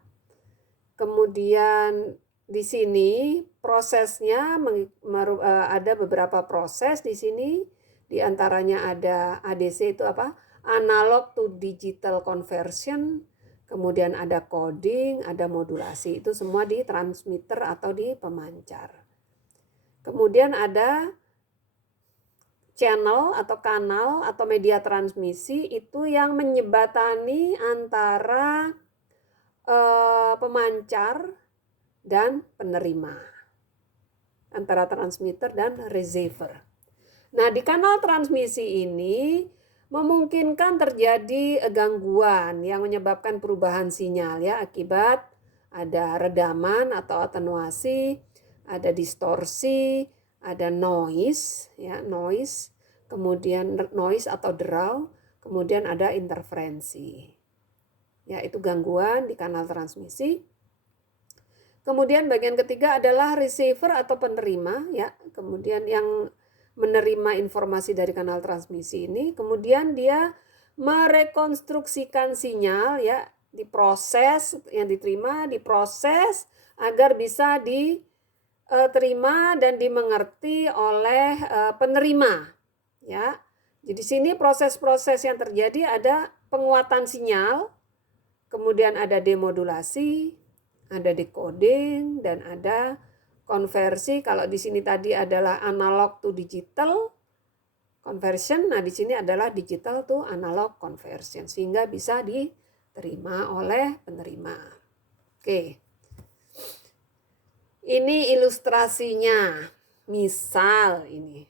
Kemudian di sini prosesnya ada beberapa proses di sini, di antaranya ada ADC itu apa? Analog to digital conversion. Kemudian ada coding, ada modulasi, itu semua di transmitter atau di pemancar. Kemudian ada channel atau kanal atau media transmisi itu yang menyebatani antara pemancar dan penerima, antara transmitter dan receiver. Nah, di kanal transmisi ini memungkinkan terjadi gangguan yang menyebabkan perubahan sinyal ya, akibat ada redaman atau atenuasi, ada distorsi, ada noise ya, kemudian noise atau draw, kemudian ada interferensi. Ya, itu gangguan di kanal transmisi. Kemudian bagian ketiga adalah receiver atau penerima ya, kemudian yang menerima informasi dari kanal transmisi ini, kemudian dia merekonstruksikan sinyal ya, diproses, yang diterima diproses agar bisa diterima dan dimengerti oleh penerima ya. Jadi sini proses-proses yang terjadi ada penguatan sinyal, kemudian ada demodulasi, ada decoding, dan ada konversi. Kalau di sini tadi adalah analog to digital conversion, nah di sini adalah digital to analog conversion, sehingga bisa diterima oleh penerima. Oke. Ini ilustrasinya. Misal ini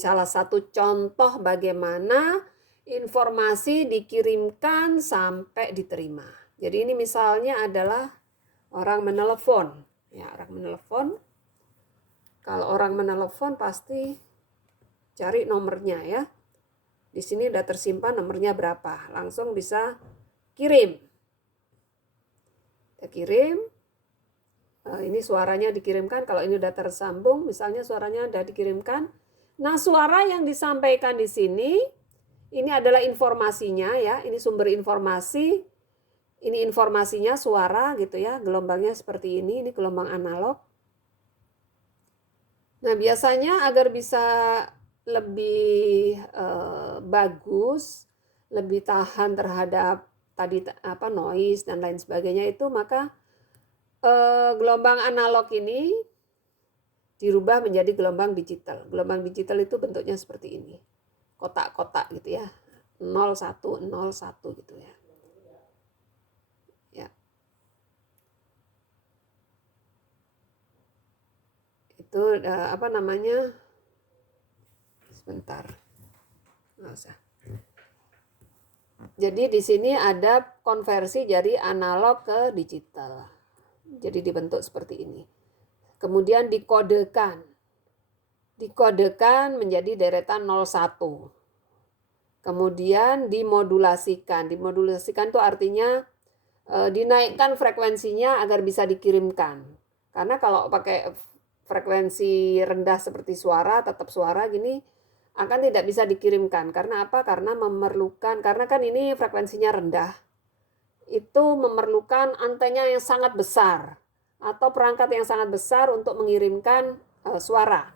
salah satu contoh bagaimana informasi dikirimkan sampai diterima. Jadi ini misalnya adalah Orang menelepon. Ya, orang menelepon. Kalau orang menelepon pasti cari nomornya ya. Di sini udah tersimpan nomornya berapa. Langsung bisa kirim. Kita kirim. Ini suaranya dikirimkan. Kalau ini udah tersambung, misalnya suaranya udah dikirimkan. Nah, suara yang disampaikan di sini, ini adalah informasinya ya. Ini sumber informasi. Ini informasinya suara gitu ya. Gelombangnya seperti ini gelombang analog. Nah, biasanya agar bisa lebih bagus, lebih tahan terhadap tadi noise dan lain sebagainya itu, maka gelombang analog ini dirubah menjadi gelombang digital. Gelombang digital itu bentuknya seperti ini. Kotak-kotak gitu ya. 0101 gitu ya. Itu sebentar, nggak usah. Jadi di sini ada konversi dari analog ke digital. Jadi dibentuk seperti ini. Kemudian dikodekan menjadi deretan 01. Kemudian dimodulasikan itu artinya dinaikkan frekuensinya agar bisa dikirimkan. Karena kalau pakai frekuensi rendah seperti suara, tetap suara gini, akan tidak bisa dikirimkan. Karena apa? Karena kan ini frekuensinya rendah. Itu memerlukan antena yang sangat besar atau perangkat yang sangat besar untuk mengirimkan suara.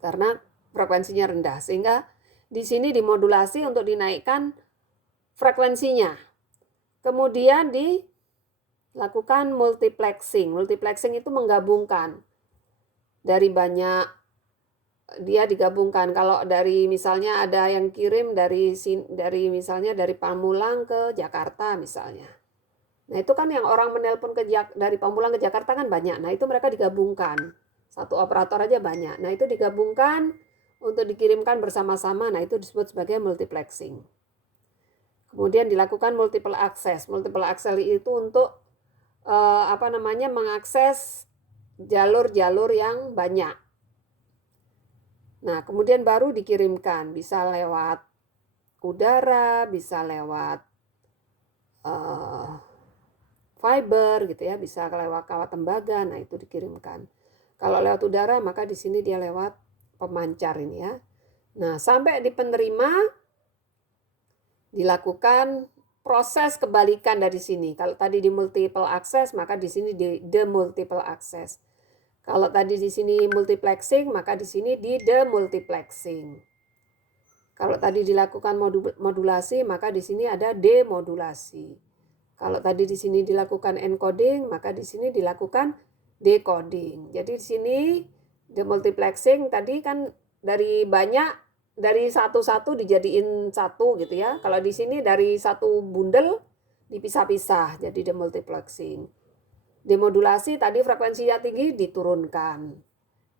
Karena frekuensinya rendah. Sehingga di sini dimodulasi untuk dinaikkan frekuensinya. Kemudian dilakukan multiplexing. Multiplexing itu menggabungkan dari banyak, dia digabungkan. Kalau dari misalnya ada yang kirim dari misalnya dari Pamulang ke Jakarta misalnya. Nah, itu kan yang orang menelpon dari Pamulang ke Jakarta kan banyak. Nah, itu mereka digabungkan. Satu operator aja banyak. Nah, itu digabungkan untuk dikirimkan bersama-sama. Nah, itu disebut sebagai multiplexing. Kemudian dilakukan multiple access. Multiple access itu untuk mengakses jalur-jalur yang banyak. Nah, kemudian baru dikirimkan, bisa lewat udara, bisa lewat fiber gitu ya, bisa lewat kawat tembaga. Nah, itu dikirimkan. Kalau lewat udara, maka di sini dia lewat pemancar ini ya. Nah, sampai di penerima dilakukan proses kebalikan dari sini. Kalau tadi di multiple access, maka di sini di demultiple access. Kalau tadi di sini multiplexing, maka di sini di demultiplexing. Kalau tadi dilakukan modulasi, maka di sini ada demodulasi. Kalau tadi di sini dilakukan encoding, maka di sini dilakukan decoding. Jadi di sini demultiplexing tadi kan dari satu-satu dijadiin satu gitu ya. Kalau di sini dari satu bundel dipisah-pisah jadi demultiplexing. Demodulasi tadi frekuensinya tinggi diturunkan.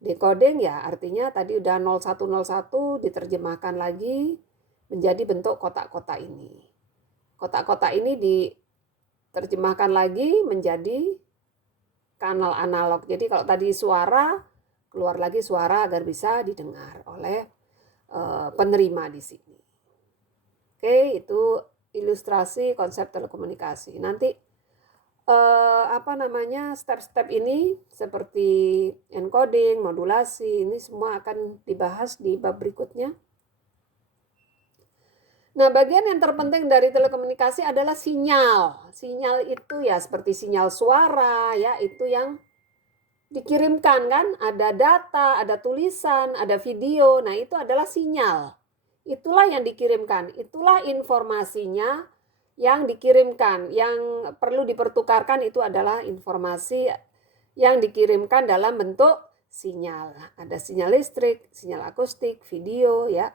Decoding ya artinya tadi udah 0101 diterjemahkan lagi menjadi bentuk kotak-kotak ini. Kotak-kotak ini diterjemahkan lagi menjadi kanal analog. Jadi kalau tadi suara, keluar lagi suara agar bisa didengar oleh penerima di sini. Oke, itu ilustrasi konsep telekomunikasi. Nanti step-step ini seperti encoding, modulasi, ini semua akan dibahas di bab berikutnya. Nah, bagian yang terpenting dari telekomunikasi adalah sinyal. Sinyal itu ya seperti sinyal suara ya, itu yang dikirimkan kan, ada data, ada tulisan, ada video. Nah, itu adalah sinyal. Itulah yang dikirimkan, itulah informasinya yang dikirimkan, yang perlu dipertukarkan itu adalah informasi yang dikirimkan dalam bentuk sinyal. Ada sinyal listrik, sinyal akustik, video ya.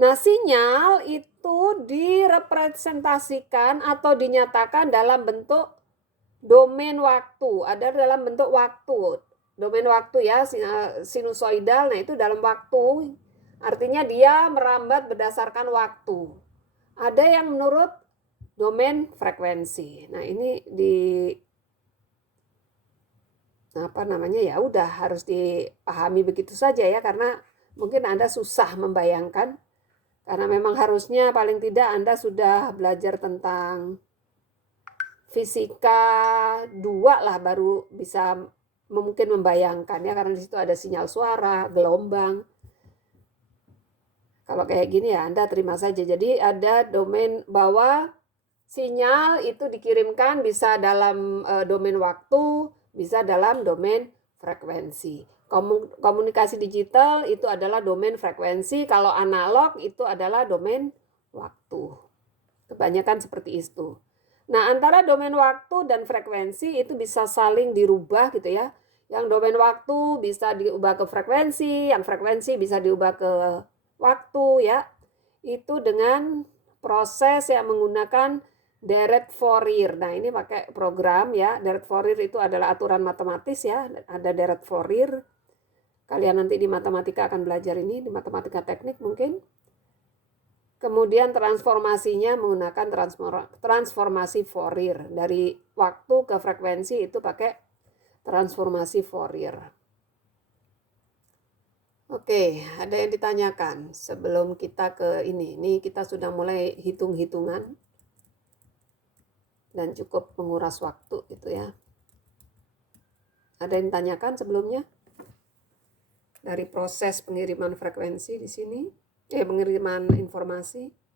Nah, sinyal itu direpresentasikan atau dinyatakan dalam bentuk domain waktu. Ada dalam bentuk waktu. Domain waktu ya, sinusoidal, nah itu dalam waktu. Artinya dia merambat berdasarkan waktu. Ada yang menurut domain frekuensi. Nah, ini ya udah harus dipahami begitu saja ya, karena mungkin Anda susah membayangkan, karena memang harusnya paling tidak Anda sudah belajar tentang fisika 2 lah baru bisa mungkin membayangkan ya, karena di situ ada sinyal suara, gelombang. Kalau kayak gini ya Anda terima saja. Jadi ada domain bahwa sinyal itu dikirimkan bisa dalam domain waktu, bisa dalam domain frekuensi. Komunikasi digital itu adalah domain frekuensi, kalau analog itu adalah domain waktu. Kebanyakan seperti itu. Nah, antara domain waktu dan frekuensi itu bisa saling dirubah gitu ya. Yang domain waktu bisa diubah ke frekuensi, yang frekuensi bisa diubah ke waktu ya. Itu dengan proses yang menggunakan direct Fourier. Nah, ini pakai program ya. Direct Fourier itu adalah aturan matematis ya. Ada direct Fourier. Kalian nanti di matematika akan belajar ini, di matematika teknik mungkin. Kemudian transformasinya menggunakan transformasi Fourier. Dari waktu ke frekuensi itu pakai transformasi Fourier. Oke, ada yang ditanyakan sebelum kita ke ini. Ini kita sudah mulai hitung-hitungan dan cukup menguras waktu gitu ya. Ada yang ditanyakan sebelumnya? Dari proses pengiriman frekuensi di sini, pengiriman informasi.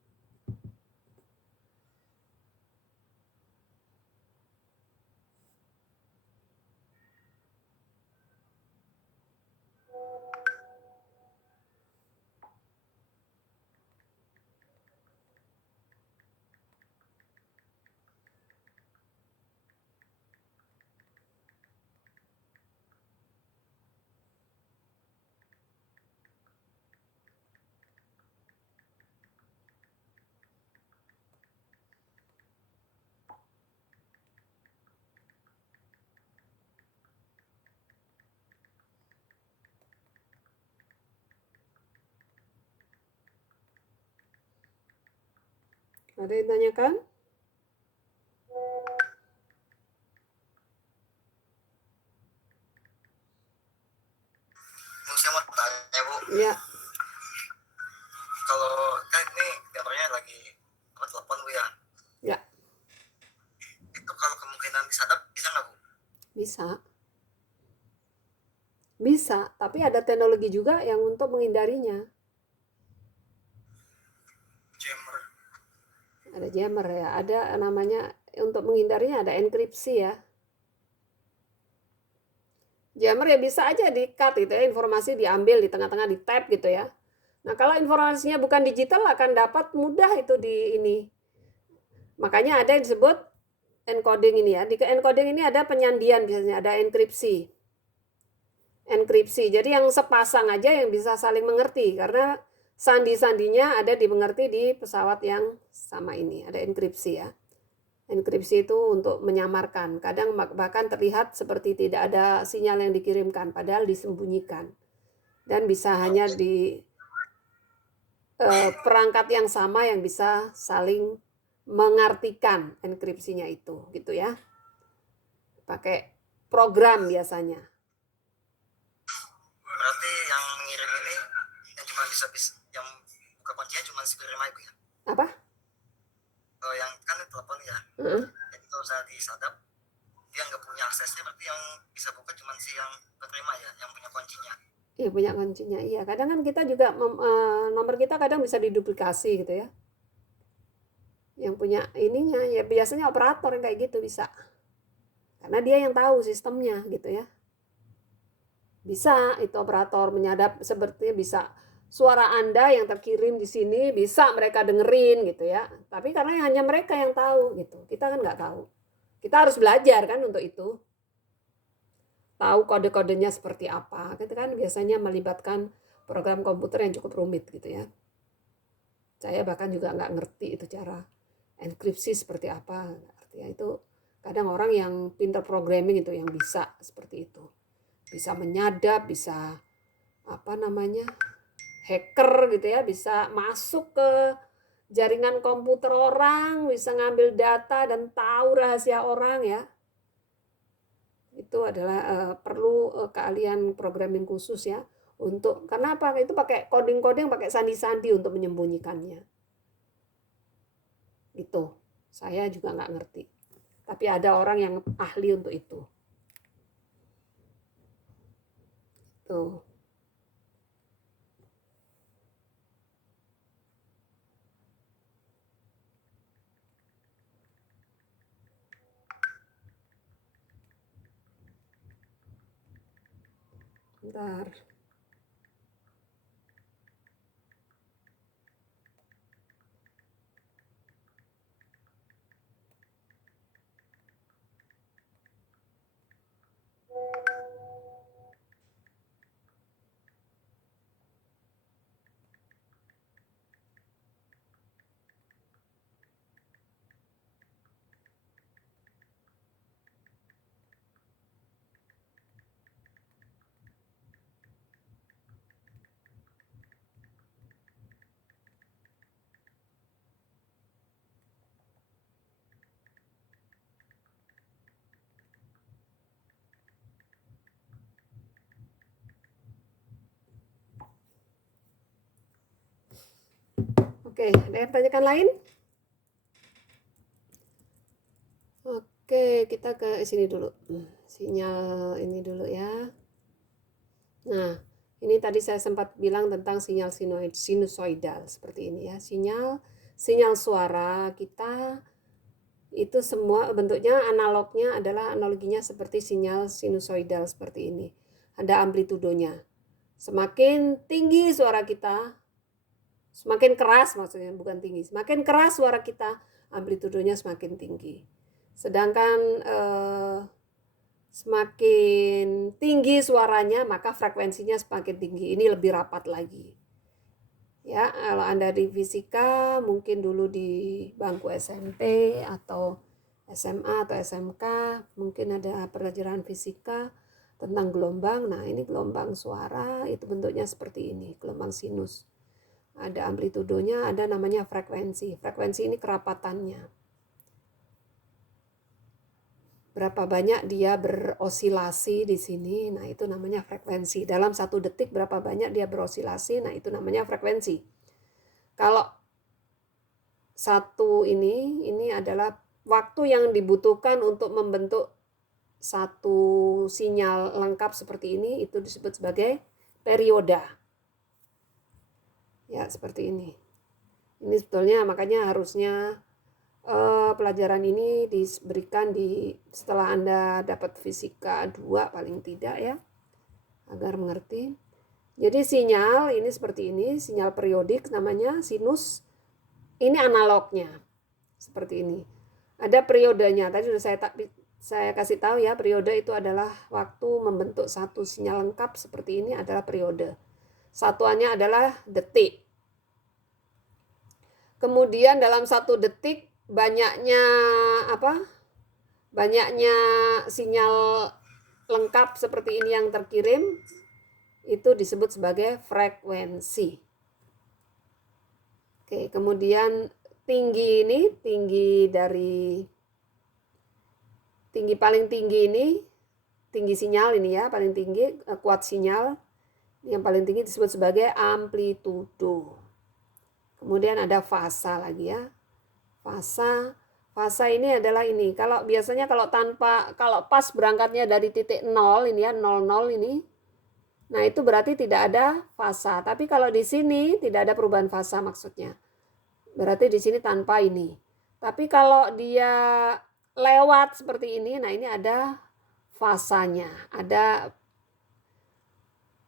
Ada yang tanyakan? Saya mau tanya Bu, Ya. kalau kan ini gambarnya lagi telepon Bu ya. Ya. Itu kalau kemungkinan disadap bisa nggak Bu? Bisa. Bisa, tapi ada teknologi juga yang untuk menghindarinya. Jammer. Ada jammer ya, ada namanya untuk menghindarinya ada enkripsi ya. Jammer ya bisa aja di-cut gitu ya, informasi diambil di tengah-tengah di tap gitu ya. Nah, kalau informasinya bukan digital akan dapat mudah itu di ini. Makanya ada yang disebut encoding ini ya. Di encoding ini ada penyandian biasanya, ada enkripsi. Enkripsi. Jadi yang sepasang aja yang bisa saling mengerti karena sandi-sandinya ada dimengerti di pesawat yang sama ini. Ada enkripsi ya. Enkripsi itu untuk menyamarkan. Kadang bahkan terlihat seperti tidak ada sinyal yang dikirimkan, padahal disembunyikan. Dan bisa hanya di perangkat yang sama yang bisa saling mengartikan enkripsinya itu, gitu ya. Pakai program biasanya. Berarti yang mengirim ini yang cuma bisa yang buka kuncinya cuma si penerima Ibu ya? Apa? Kalau yang kan telepon ya. Jadi kalau saya disadap dia nggak punya aksesnya, berarti yang bisa buka cuma si yang penerima ya, yang punya kuncinya. Iya, punya kuncinya. Iya, kadang kan kita juga nomor kita kadang bisa diduplikasi gitu ya. Yang punya ininya ya biasanya operator yang kayak gitu bisa. Karena dia yang tahu sistemnya gitu ya. Bisa itu operator menyadap sepertinya bisa suara Anda yang terkirim di sini bisa mereka dengerin gitu ya. Tapi karena hanya mereka yang tahu gitu. Kita kan nggak tahu. Kita harus belajar kan untuk itu. Tahu kode-kodenya seperti apa. Itu kan biasanya melibatkan program komputer yang cukup rumit gitu ya. Saya bahkan juga nggak ngerti itu cara enkripsi seperti apa. Artinya itu kadang orang yang pintar programming itu yang bisa seperti itu. Bisa menyadap, bisa apa namanya hacker gitu ya, bisa masuk ke jaringan komputer orang, bisa ngambil data dan tahu rahasia orang ya. Itu adalah perlu keahlian programming khusus ya. Karena apa? Itu pakai coding-coding, pakai sandi-sandi untuk menyembunyikannya. Itu. Saya juga nggak ngerti. Tapi ada orang yang ahli untuk itu. Tuh. Bentar. Oke, ada yang tanyakan lain? Oke, kita ke sini dulu. Sinyal ini dulu ya. Nah, ini tadi saya sempat bilang tentang sinyal sinusoidal seperti ini ya. Sinyal suara kita itu semua bentuknya analognya adalah analoginya seperti sinyal sinusoidal seperti ini. Ada amplitudonya. Semakin tinggi suara kita, semakin keras maksudnya, bukan tinggi. Semakin keras suara kita, amplitudonya semakin tinggi. Sedangkan semakin tinggi suaranya, maka frekuensinya semakin tinggi. Ini lebih rapat lagi. Ya, kalau Anda di fisika, mungkin dulu di bangku SMP atau SMA atau SMK, mungkin ada pelajaran fisika tentang gelombang. Nah, ini gelombang suara, itu bentuknya seperti ini, gelombang sinus. Ada amplitudonya, ada namanya frekuensi. Frekuensi ini kerapatannya. Berapa banyak dia berosilasi di sini, nah itu namanya frekuensi. Dalam 1 detik berapa banyak dia berosilasi, nah itu namanya frekuensi. Kalau ini adalah waktu yang dibutuhkan untuk membentuk satu sinyal lengkap seperti ini, itu disebut sebagai perioda. Ya, seperti ini. Ini sebetulnya makanya harusnya pelajaran ini diberikan setelah Anda dapat fisika 2 paling tidak ya, agar mengerti. Jadi sinyal ini seperti ini, sinyal periodik namanya sinus. Ini analognya seperti ini. Ada periodenya. Tadi sudah saya kasih tahu ya, periode itu adalah waktu membentuk satu sinyal lengkap seperti ini adalah periode. Satuannya adalah detik. Kemudian dalam 1 detik banyaknya sinyal lengkap seperti ini yang terkirim, itu disebut sebagai frekuensi. Oke, kemudian tinggi paling tinggi ini, tinggi sinyal ini ya, paling tinggi, kuat sinyal, yang paling tinggi disebut sebagai amplitudo. Kemudian ada fasa lagi ya. Fasa ini adalah ini. Kalau biasanya kalau pas berangkatnya dari titik 0 ini ya, 00 ini. Nah, itu berarti tidak ada fasa. Tapi kalau di sini tidak ada perubahan fasa maksudnya. Berarti di sini tanpa ini. Tapi kalau dia lewat seperti ini, nah ini ada fasanya.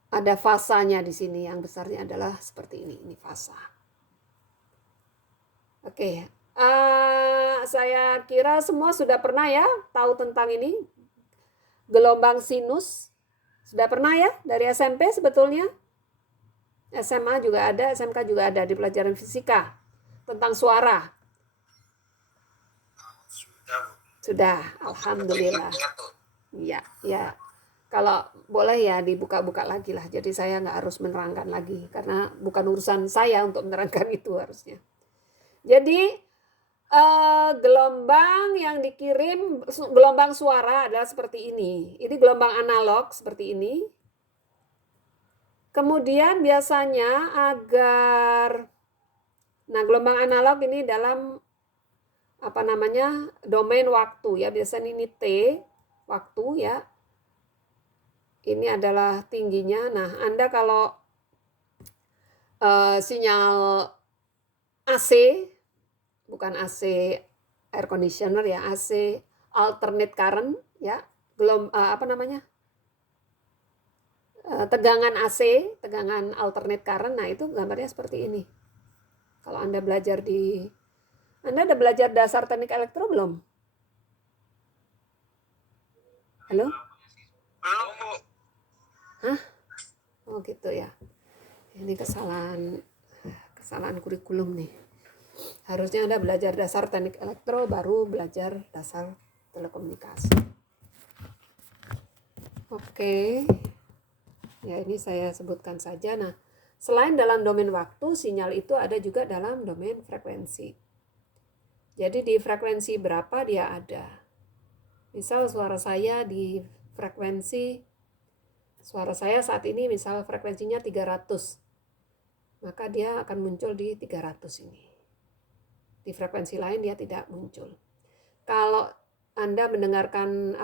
Ada fasanya di sini, yang besarnya adalah seperti ini fasa. Oke, saya kira semua sudah pernah ya tahu tentang ini, gelombang sinus. Sudah pernah ya dari SMP sebetulnya. SMA juga ada, SMK juga ada di pelajaran fisika tentang suara. Sudah, alhamdulillah. Ya. Kalau boleh ya dibuka-buka lagi lah. Jadi saya nggak harus menerangkan lagi karena bukan urusan saya untuk menerangkan itu harusnya. Jadi gelombang yang dikirim, gelombang suara adalah seperti ini. Ini gelombang analog seperti ini. Kemudian biasanya gelombang analog ini dalam domain waktu ya. Biasanya ini T waktu ya. Ini adalah tingginya. Nah, Anda kalau sinyal AC, bukan AC air conditioner ya, AC alternate current ya, tegangan AC, tegangan alternate current. Nah, itu gambarnya seperti ini. Kalau Anda udah belajar dasar teknik elektro belum? Halo? Belum, Bu. Hah? Oh gitu ya. Ini kesalahan kurikulum nih. Harusnya Anda belajar dasar teknik elektro, baru belajar dasar telekomunikasi. Oke. Ya, ini saya sebutkan saja. Nah, selain dalam domain waktu, sinyal itu ada juga dalam domain frekuensi. Jadi di frekuensi berapa dia ada. Misal suara saya saat ini misal frekuensinya 300. Maka dia akan muncul di 300 ini. Di frekuensi lain dia tidak muncul. Kalau Anda mendengarkan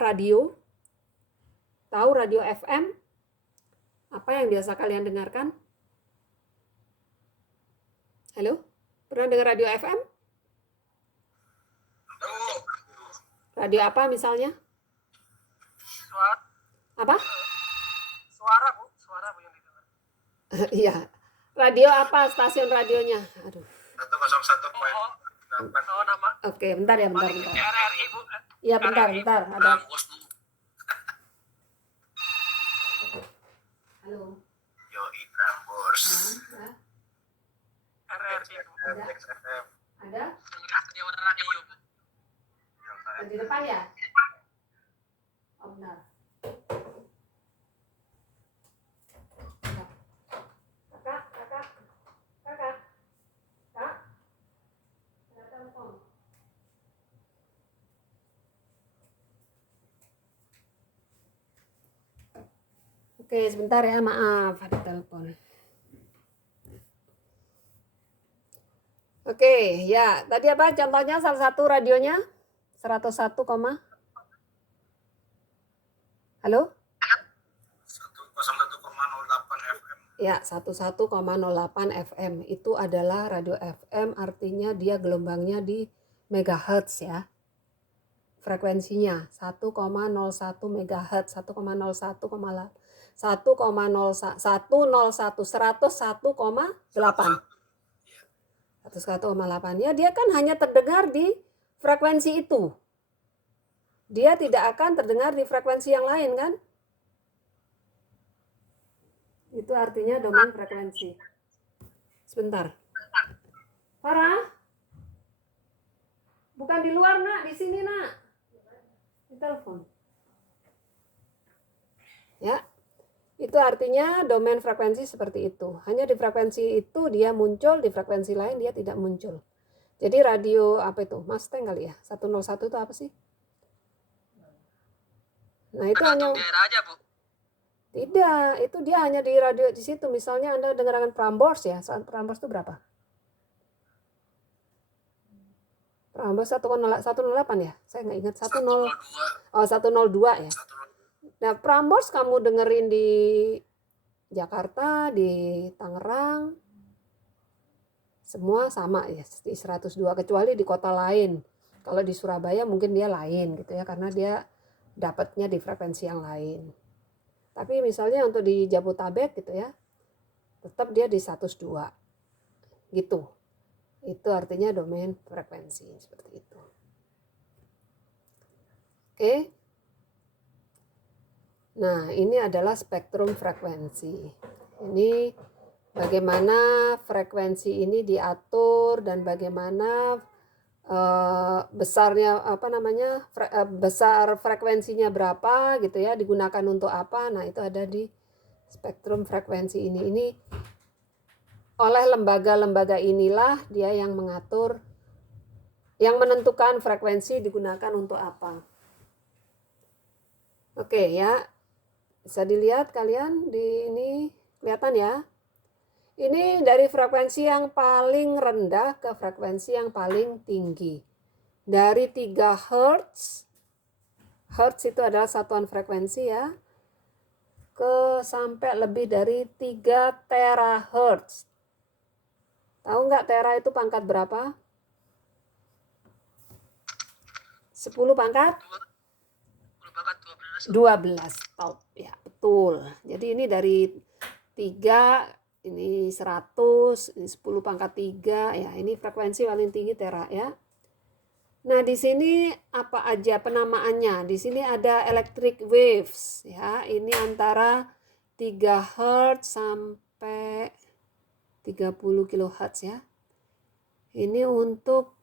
radio, tahu radio FM? Apa yang biasa kalian dengarkan? Halo? Pernah dengar radio FM? Radio apa misalnya? Suara. Apa? Suara Bu yang didengar. Iya. Radio apa stasiun radionya? Aduh. 101.8. Oh, nama. Oke, bentar ya, bentar. RRI, Bu. Iya, bentar. Ada. Halo. Yoi, Prambors. RRI, Bu. Ada? Radio. Di depan ya? Oh, benar. Kakak. Kak. Ada telepon. Oke, sebentar ya, maaf, ada telepon. Oke, ya, tadi apa contohnya salah satu radionya? 101, halo? 101,08 FM. Ya, 101,08 FM. Itu adalah radio FM, artinya dia gelombangnya di megahertz ya. Frekuensinya 1,01 megahertz, 1,01,8. 101,8. Ya, dia kan hanya terdengar di frekuensi itu. Dia tidak akan terdengar di frekuensi yang lain kan? Itu artinya domain frekuensi. Sebentar. Farah? Bukan di luar, Nak. Di sini, Nak. Di telepon. Ya. Itu artinya domain frekuensi seperti itu. Hanya di frekuensi itu dia muncul, di frekuensi lain dia tidak muncul. Jadi radio apa itu? Mustang kali ya? 101 itu apa sih? Nah, itu hanya daerah aja, Bu. Tidak, itu dia hanya di radio di situ. Misalnya Anda dengarkan Prambors ya. Prambors itu berapa? Prambors 108 ya? Saya nggak ingat 10. Oh, 102 ya. Nah, Prambors kamu dengerin di Jakarta, di Tangerang, semua sama ya, di 102, kecuali di kota lain. Kalau di Surabaya mungkin dia lain gitu ya, karena dia dapatnya di frekuensi yang lain. Tapi misalnya untuk di Jabotabek gitu ya, tetap dia di 102 gitu. Itu artinya domain frekuensi seperti itu. Oke. Nah, ini adalah spektrum frekuensi. Ini bagaimana frekuensi ini diatur dan bagaimana besarnya besar frekuensinya berapa gitu ya, digunakan untuk apa. Nah, itu ada di spektrum frekuensi ini. Ini oleh lembaga-lembaga inilah dia yang mengatur, yang menentukan frekuensi digunakan untuk apa. Oke ya, bisa dilihat kalian di ini, kelihatan ya. Ini dari frekuensi yang paling rendah ke frekuensi yang paling tinggi. Dari 3 Hz, Hertz itu adalah satuan frekuensi ya, ke sampai lebih dari 3 terahertz. Tahu nggak tera itu pangkat berapa? 10 pangkat? 12. Top. Ya, betul. Jadi ini dari 3, ini 100, ini 10 pangkat 3. Ya, ini frekuensi paling tinggi tera ya. Nah, di sini apa aja penamaannya? Di sini ada electric waves ya. Ini antara 3 Hz sampai 30 kHz ya. Ini untuk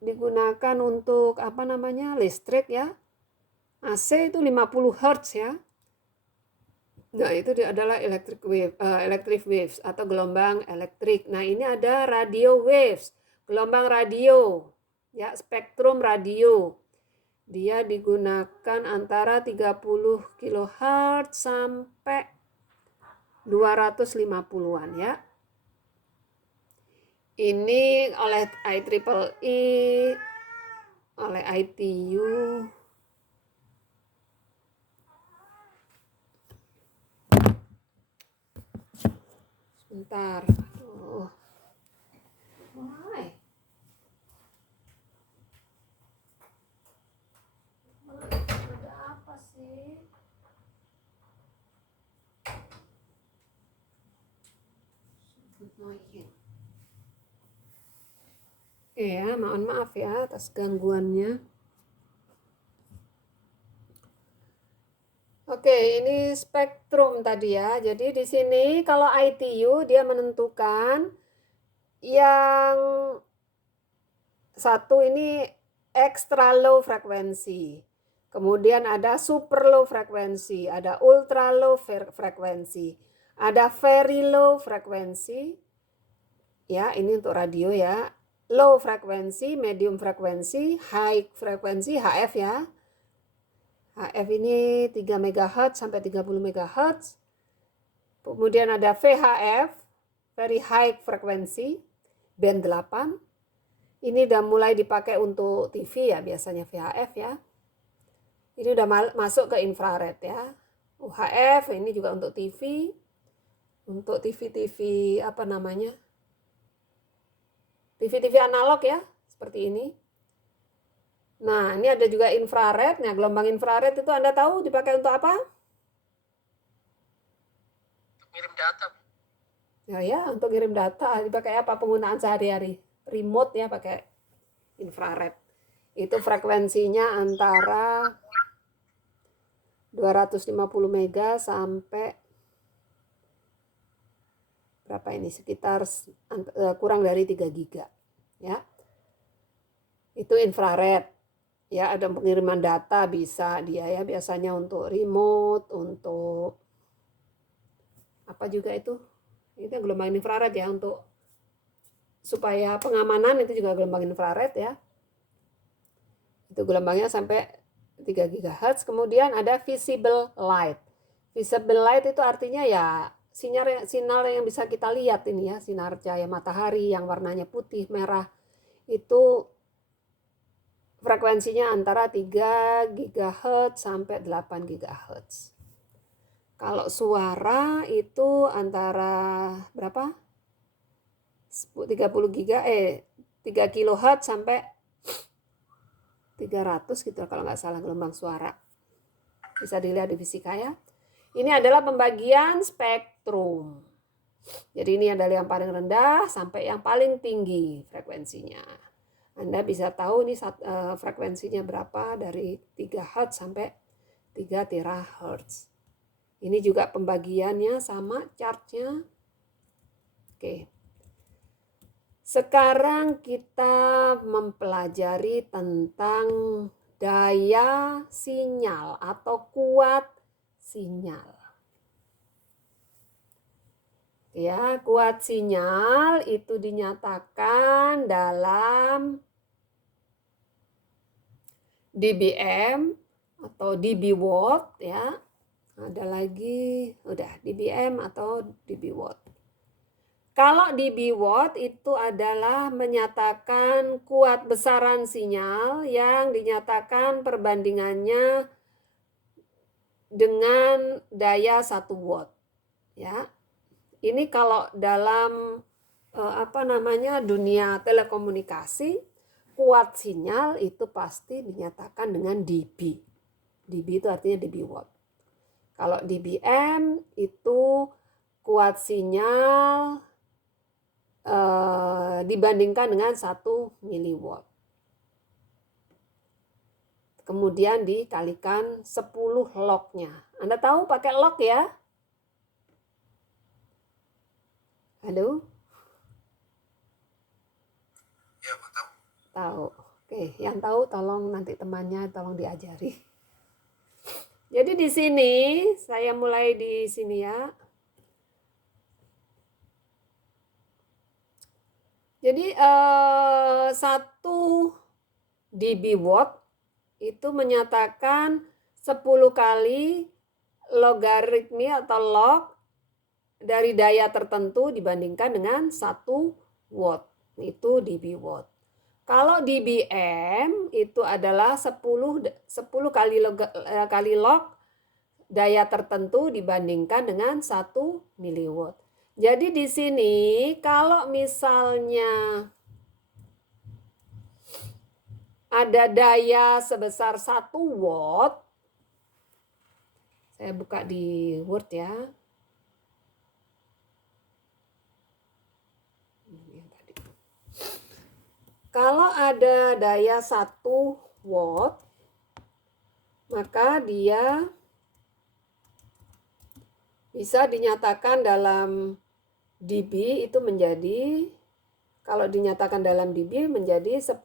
digunakan untuk apa namanya? Listrik ya. AC itu 50 Hz ya. Nah, itu adalah electric waves atau gelombang elektrik. Nah, ini ada radio waves, gelombang radio. Ya, spektrum radio. Dia digunakan antara 30 kHz sampai 250-an ya. Ini oleh IEEE, oleh ITU. Sebentar. Aduh. Why? Ada apa sih? Ya, mohon maaf ya atas gangguannya. Oke, ini spektrum tadi ya. Jadi di sini kalau ITU dia menentukan yang satu ini extra low frekuensi. Kemudian ada super low frekuensi, ada ultra low frekuensi, ada very low frekuensi. Ya, ini untuk radio ya. Low frekuensi, medium frekuensi, high frekuensi, HF ya. HF ini 3 MHz sampai 30 MHz. Kemudian ada VHF, very high frekuensi, band 8. Ini udah mulai dipakai untuk TV ya, biasanya VHF ya. Ini udah masuk ke infrared ya. UHF ini juga untuk TV. Untuk TV-TV apa namanya? TV-TV analog ya, seperti ini. Nah, ini ada juga infrared. Nah, gelombang infrared itu Anda tahu dipakai untuk apa? Ngirim data. Ya, untuk kirim data. Dipakai apa penggunaan sehari-hari? Remote ya, pakai infrared. Itu frekuensinya antara 250 mega sampai berapa ini? Sekitar kurang dari 3 giga. Ya. Itu infrared. Ya, ada pengiriman data bisa dia ya, biasanya untuk remote, untuk apa juga itu? Itu gelombang infrared ya, untuk supaya pengamanan itu juga gelombang infrared ya. Itu gelombangnya sampai 3 GHz. Kemudian ada visible light. Visible light itu artinya ya sinar yang bisa kita lihat ini ya, sinar cahaya matahari yang warnanya putih, merah. Itu frekuensinya antara 3 GHz sampai 8 GHz. Kalau suara itu antara berapa? 30 3 kHz sampai 300 gitu kalau nggak salah gelombang suara. Bisa dilihat di fisika ya. Ini adalah pembagian spektrum. Jadi ini adalah yang paling rendah sampai yang paling tinggi frekuensinya. Anda bisa tahu ini frekuensinya berapa dari 3 Hz sampai 3 terahertz. Ini juga pembagiannya sama chartnya. Oke. Sekarang kita mempelajari tentang daya sinyal atau kuat sinyal. Ya, kuat sinyal itu dinyatakan dalam dBm atau dB watt ya. Ada lagi, udah dBm atau dB watt. Kalau dB watt itu adalah menyatakan kuat besaran sinyal yang dinyatakan perbandingannya dengan daya 1 watt ya. Ini kalau dalam dunia telekomunikasi, kuat sinyal itu pasti dinyatakan dengan dB. dB itu artinya dB watt. Kalau dBm itu kuat sinyal dibandingkan dengan 1 miliwatt. Kemudian dikalikan 10 lognya. Anda tahu pakai log ya? Halo? Ya, Pak, tahu. Tahu. Oke, yang tahu tolong nanti temannya tolong diajari. Jadi di sini saya mulai di sini ya. Jadi 1 dB watt itu menyatakan 10 kali logaritmi atau log dari daya tertentu dibandingkan dengan 1 watt. Itu dB watt. Kalau dBm itu adalah 10 kali log daya tertentu dibandingkan dengan 1 miliwatt. Jadi di sini kalau misalnya ada daya sebesar 1 watt, saya buka di Word ya. Kalau ada daya 1 watt, maka dia bisa dinyatakan dalam dB itu menjadi, kalau dinyatakan dalam dB menjadi 10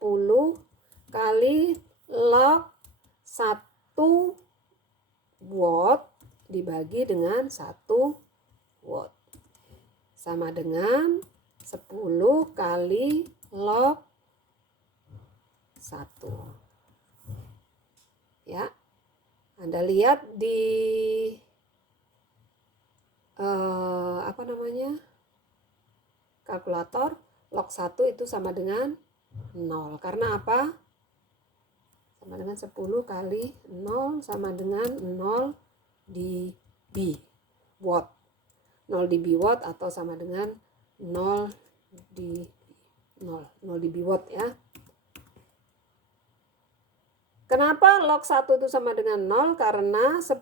kali log 1 watt dibagi dengan 1 watt. Sama dengan 10 kali log 1. Ya. Anda lihat di kalkulator, log 1 itu sama dengan 0. Karena apa? Sama dengan 10 kali 0 sama dengan 0 dB watt. 0 dB watt atau sama dengan 0 dB watt ya. Kenapa log 1 itu sama dengan 0? Karena 10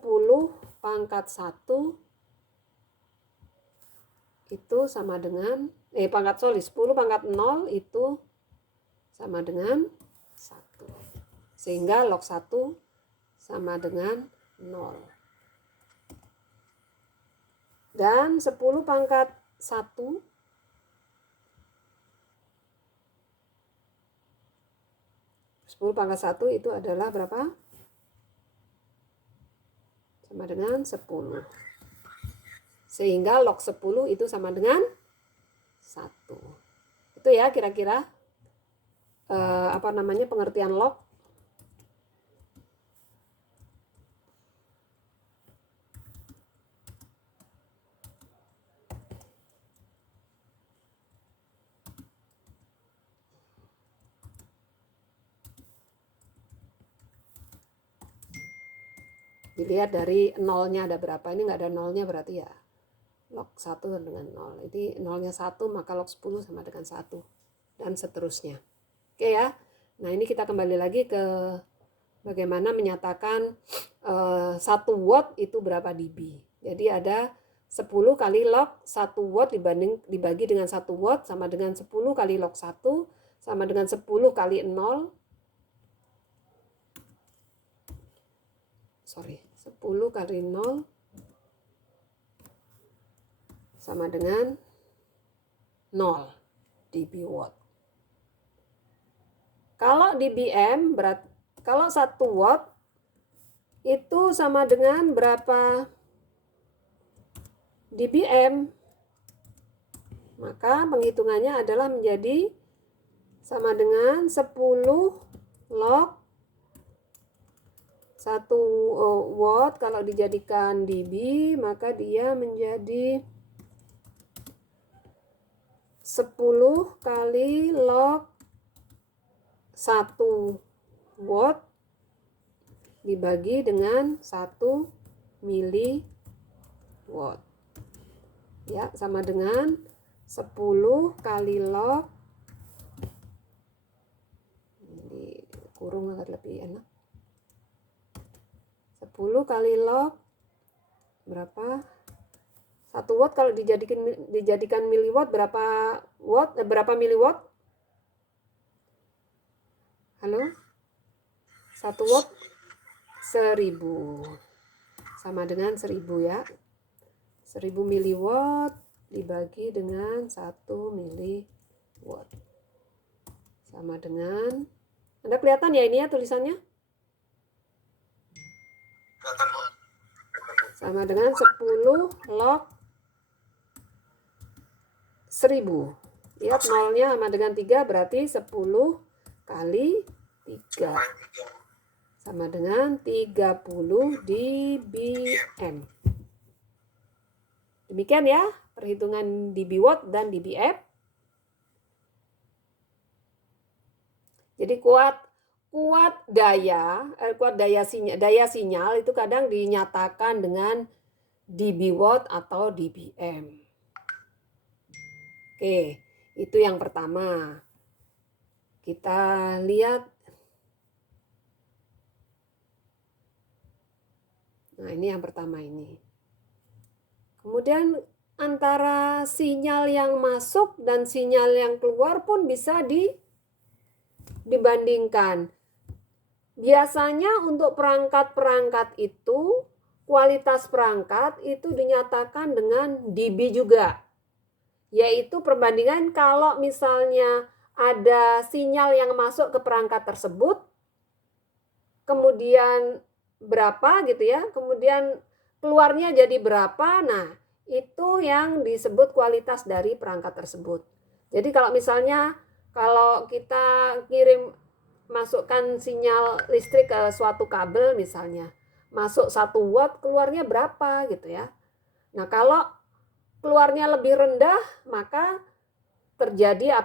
pangkat 1 itu sama dengan 10 pangkat 0 itu sama dengan 1. Sehingga log 1 sama dengan 0. Dan 10 pangkat 1 itu adalah berapa? Sama dengan 10. Sehingga log 10 itu sama dengan 1. Itu ya kira-kira pengertian log. Dilihat dari nolnya ada berapa. Ini nggak ada nolnya berarti ya log 1 dengan 0. Ini nolnya 1 maka log 10 sama dengan 1. Dan seterusnya. Oke ya. Nah ini kita kembali lagi ke bagaimana menyatakan 1 watt itu berapa dB. Jadi ada 10 kali log 1 watt dibagi dengan 1 watt sama dengan 10 kali log 1 sama dengan 10 kali 0. 10 kali 0 sama dengan 0 dB watt. Kalau dBm kalau 1 watt itu sama dengan berapa dBm? Maka penghitungannya adalah menjadi sama dengan 10 log 1 watt. Kalau dijadikan dB maka dia menjadi 10 kali log 1 watt dibagi dengan 1 miliwatt. Ya, sama dengan 10 kali log, ini kurung agar lebih enak, 10 kali log berapa? 1 watt kalau dijadikan miliwatt berapa watt? Berapa miliwatt? Halo? 1 watt 1000. Sama dengan 1000 ya. 1000 miliwatt dibagi dengan 1 miliwatt. Sama dengan, Anda kelihatan ya ini ya tulisannya? Sama dengan 10 log 1000. Lihat nolnya sama dengan 3 berarti 10 kali 3. Sama dengan 30 dBm. Demikian ya perhitungan dB watt dan dBm. Jadi kuat daya sinyal itu kadang dinyatakan dengan dB watt atau dBm. Oke, itu yang pertama. Kita lihat. Nah, ini yang pertama ini. Kemudian antara sinyal yang masuk dan sinyal yang keluar pun bisa dibandingkan. Biasanya untuk perangkat-perangkat itu, kualitas perangkat itu dinyatakan dengan dB juga. Yaitu perbandingan kalau misalnya ada sinyal yang masuk ke perangkat tersebut, kemudian berapa gitu ya, kemudian keluarnya jadi berapa. Nah, itu yang disebut kualitas dari perangkat tersebut. Jadi kalau misalnya kalau kita masukkan sinyal listrik ke suatu kabel misalnya, masuk 1 watt, keluarnya berapa gitu ya. Nah, kalau keluarnya lebih rendah, maka terjadi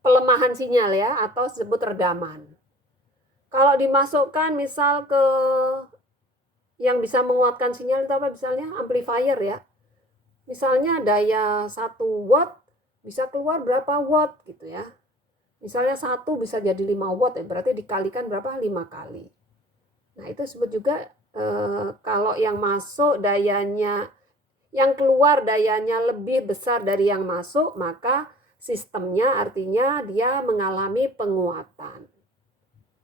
pelemahan sinyal ya, atau disebut redaman. Kalau dimasukkan misal ke yang bisa menguatkan sinyal itu apa misalnya? Amplifier ya. Misalnya daya 1 watt bisa keluar berapa watt gitu ya. Misalnya 1 bisa jadi 5 watt ya, berarti dikalikan berapa? 5 kali. Nah, itu disebut juga kalau yang masuk dayanya, yang keluar dayanya lebih besar dari yang masuk, maka sistemnya artinya dia mengalami penguatan.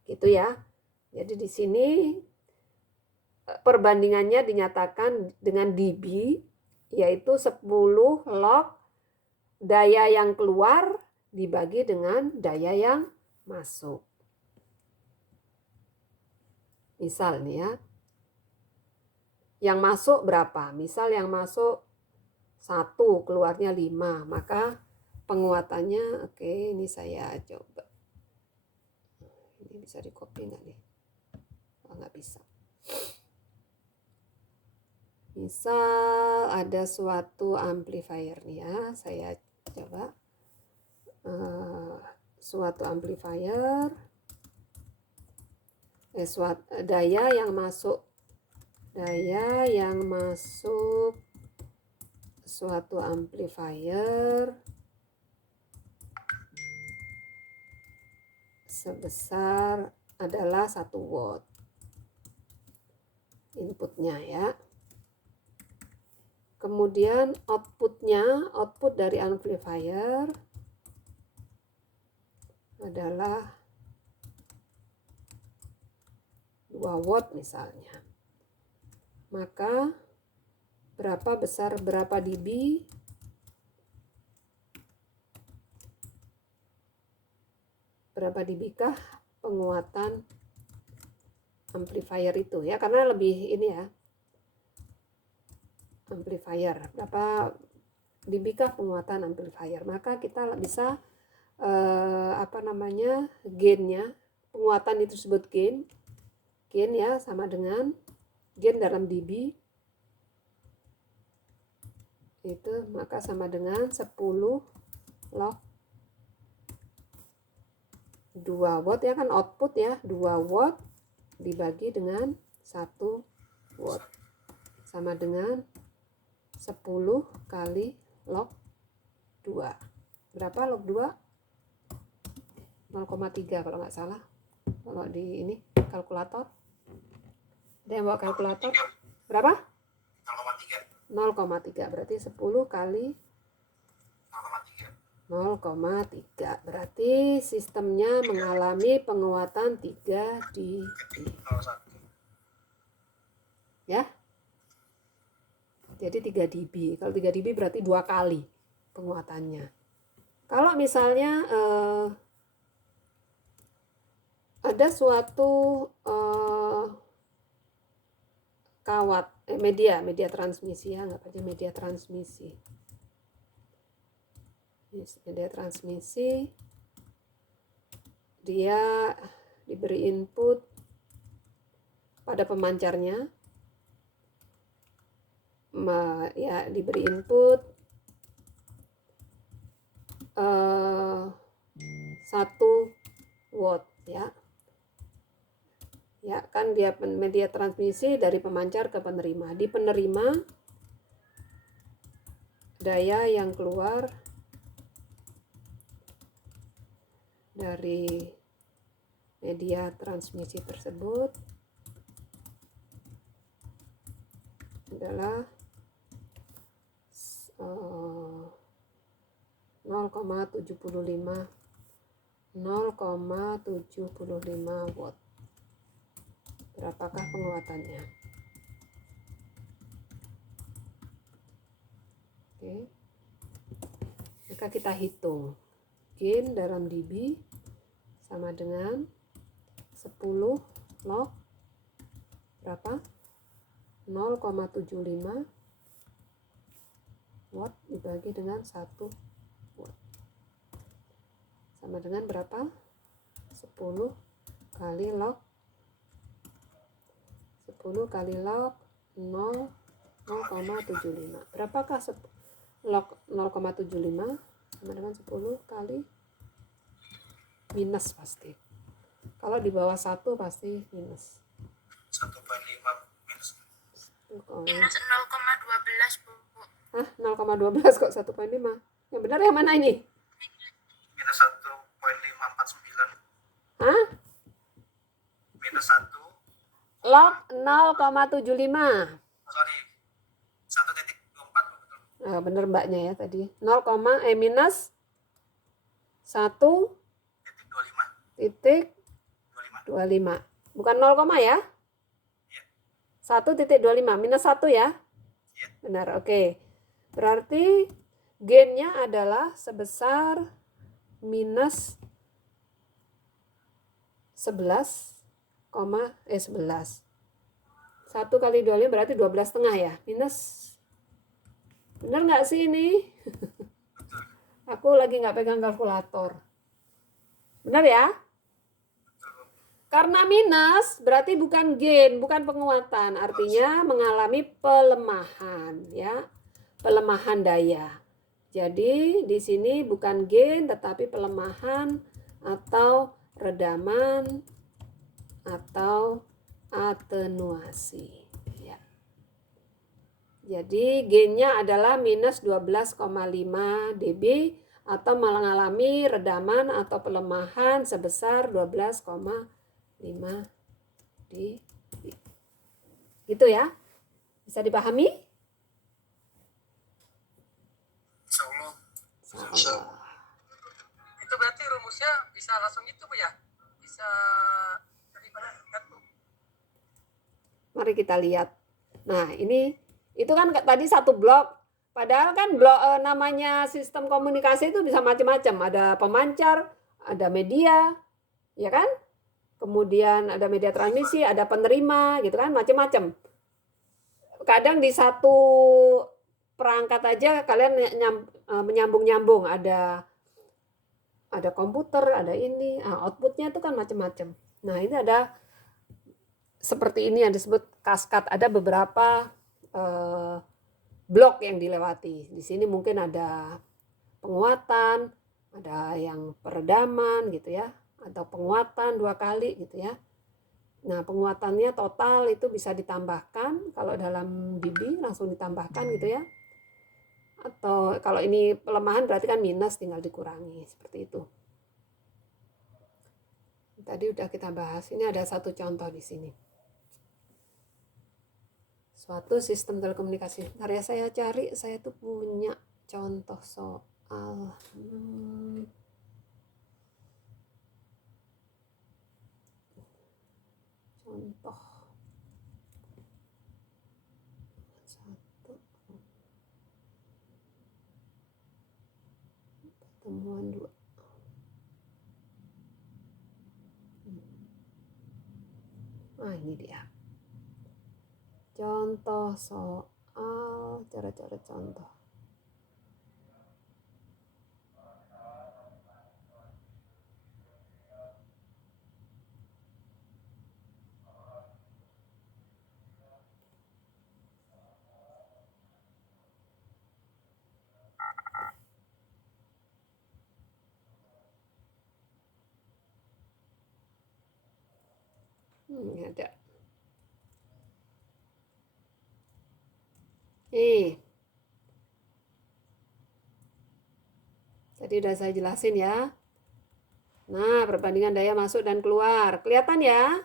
Gitu ya. Jadi di sini perbandingannya dinyatakan dengan dB, yaitu 10 log daya yang keluar dibagi dengan daya yang masuk. Misal nih ya, yang masuk berapa? Misal yang masuk 1, keluarnya 5, maka penguatannya, oke, ini saya coba. Ini bisa di copy nggak nih? Oh, nggak bisa. Misal ada suatu amplifier nih ya, saya coba suatu amplifier, daya yang masuk suatu amplifier sebesar adalah 1 watt inputnya ya. Kemudian output dari amplifier adalah 2 watt misalnya. Maka berapa dB? Berapa dB kah penguatan amplifier itu ya, karena lebih ini ya, amplifier dB kah penguatan amplifier. Maka kita bisa gainnya, penguatan itu disebut gain ya, sama dengan gain dalam dB itu, maka sama dengan 10 log 2 watt ya kan, output ya, 2 watt dibagi dengan 1 watt sama dengan 10 kali log 2. Berapa log 2? 0,3 kalau nggak salah. Kalau di ini kalkulator. Ada yang bawa kalkulator? Berapa? 0,3. Berarti 10 kali 0,3. Berarti sistemnya mengalami penguatan 3 dB. Ya. Jadi 3 dB. Kalau 3 dB berarti 2 kali penguatannya. Kalau misalnya ada suatu kawat media transmisi ya, anggap aja media transmisi. Media transmisi, dia diberi input pada pemancarnya, ya diberi input 1 watt ya. Ya kan dia media transmisi dari pemancar ke penerima. Di penerima daya yang keluar dari media transmisi tersebut adalah 0,75 watt. Berapakah penguatannya? Oke. Maka kita hitung. Gain dalam dB sama dengan 10 log berapa? 0,75 watt dibagi dengan 1 watt. Sama dengan berapa? 10 kali log 0,75. Berapakah log 0,75 sama dengan 10 kali minus pasti. Kalau di bawah 1 pasti minus. 1,5 minus. Minus 0,12 Bu. Hah, 0,12 kok 1,5? Yang benar yang mana ini? Minus 1,549. Hah? Minus 1. Log 0,75. Sorry. 1,24 betul. Nah, bener mbaknya ya tadi. Minus 1,25. Bukan 0, ya? 1,25 minus 1 ya? Benar, oke. Berarti gainnya adalah sebesar minus 11. 1 kali 25 berarti 12,5 ya? Minus. Bener nggak sih ini? Aku lagi nggak pegang kalkulator. Benar ya? Karena minus berarti bukan gain, bukan penguatan. Artinya mengalami pelemahan ya. Pelemahan daya. Jadi di sini bukan gain tetapi pelemahan atau redaman atau atenuasi ya. Jadi gainnya adalah minus 12,5 dB atau mengalami redaman atau pelemahan sebesar 12,5 dB. Gitu ya. Bisa dipahami? Insyaallah. Itu berarti rumusnya bisa langsung itu Bu ya? Bisa dari mana? Mari kita lihat. Nah, itu kan tadi satu blok. Padahal kan blok namanya sistem komunikasi itu bisa macam-macam. Ada pemancar, ada media, ya kan? Kemudian ada media transmisi, ada penerima, gitu kan, macam-macam. Kadang di satu perangkat aja kalian menyambung-nyambung, ada komputer, ada ini, outputnya itu kan macam-macam. Nah, ini ada seperti ini yang disebut kaskat, ada beberapa blok yang dilewati. Di sini mungkin ada penguatan, ada yang peredaman gitu ya, atau penguatan 2 kali gitu ya. Nah, penguatannya total itu bisa ditambahkan, kalau dalam dB langsung ditambahkan gitu ya. Atau kalau ini pelemahan berarti kan minus, tinggal dikurangi, seperti itu. Tadi udah kita bahas, ini ada satu contoh di sini. Suatu sistem telekomunikasi. Bentar ya, saya cari, saya tuh punya contoh soal. Contoh. Satu. Pertemuan 2. Ini dia. Contoh soal, cara-cara contoh. Ada. Tadi udah saya jelasin ya. Nah, perbandingan daya masuk dan keluar. Kelihatan ya?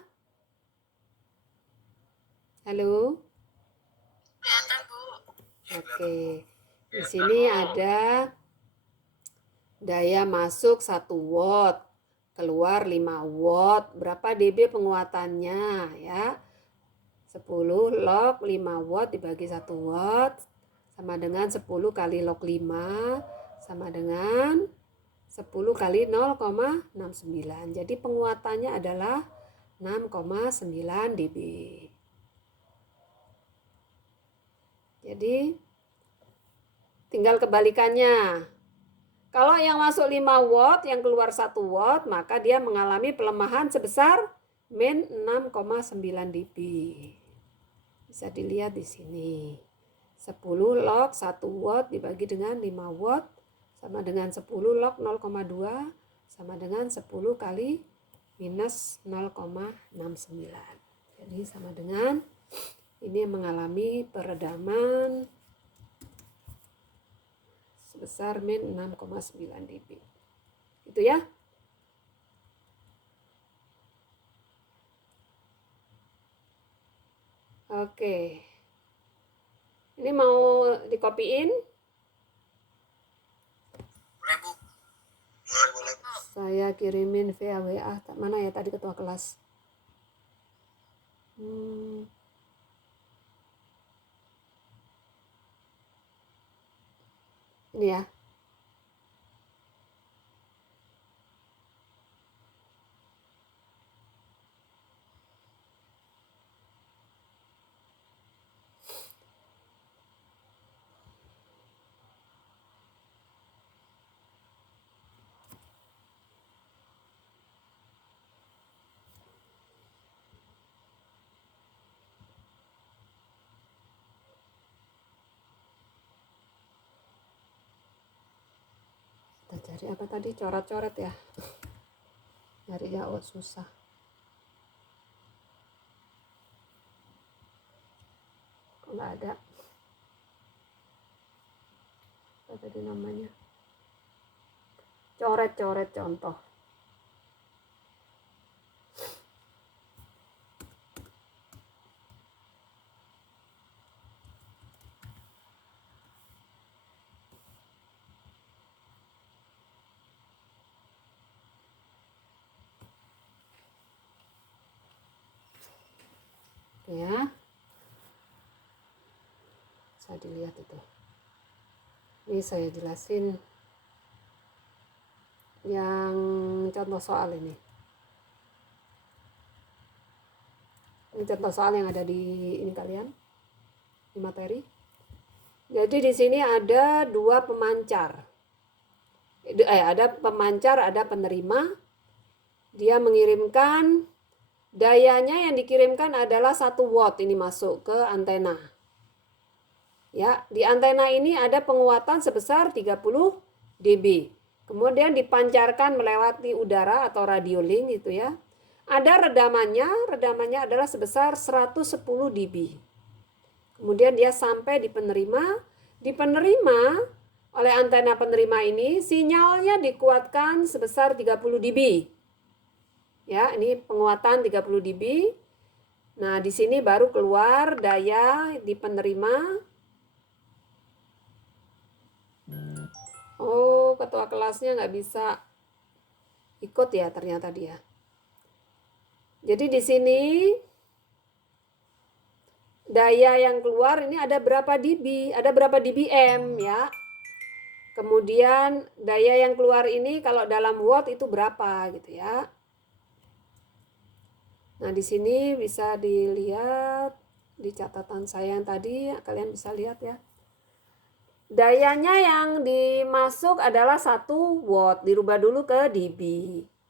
Halo? Kelihatan, Bu. Oke. Di sini ada daya masuk 1 watt, keluar 5 watt. Berapa dB penguatannya ya? 10 log 5 watt dibagi 1 watt sama dengan 10 kali log 5 sama dengan 10 kali 0,69. Jadi penguatannya adalah 6,9 dB. Jadi tinggal kebalikannya. Kalau yang masuk 5 watt, yang keluar 1 watt, maka dia mengalami pelemahan sebesar min 6,9 dB. Bisa dilihat di sini. 10 log 1 watt dibagi dengan 5 watt sama dengan 10 log 0,2 sama dengan 10 kali minus 0,69. Jadi sama dengan ini mengalami peredaman sebesar min 6,9 dB. Gitu ya. Oke. Ini mau dikopiin? Boleh, Bu. Boleh. Saya kirimin via WA. Mana ya tadi ketua kelas? Ini ya. Kita cari apa tadi? Coret-coret ya. Nyari jauh susah. Kok nggak ada? Apa tadi namanya? Coret-coret contoh. Ya, bisa dilihat itu. Ini saya jelasin yang contoh soal ini. Ini contoh soal yang ada di ini kalian, di materi. Jadi di sini ada dua pemancar. Ada pemancar, ada penerima. Dia mengirimkan, dayanya yang dikirimkan adalah 1 watt, ini masuk ke antena. Ya, di antena ini ada penguatan sebesar 30 dB. Kemudian dipancarkan melewati udara atau radio link gitu ya. Ada redamannya adalah sebesar 110 dB. Kemudian dia sampai di penerima. Di penerima, oleh antena penerima ini, sinyalnya dikuatkan sebesar 30 dB. Ya, ini penguatan 30 dB. Nah, di sini baru keluar daya di penerima. Oh, ketua kelasnya nggak bisa ikut ya ternyata dia. Jadi di sini daya yang keluar ini ada berapa dB, ada berapa dBm ya. Kemudian daya yang keluar ini kalau dalam watt itu berapa gitu ya. Nah, di sini bisa dilihat di catatan saya yang tadi, kalian bisa lihat ya. Dayanya yang dimasuk adalah 1 watt, dirubah dulu ke dB,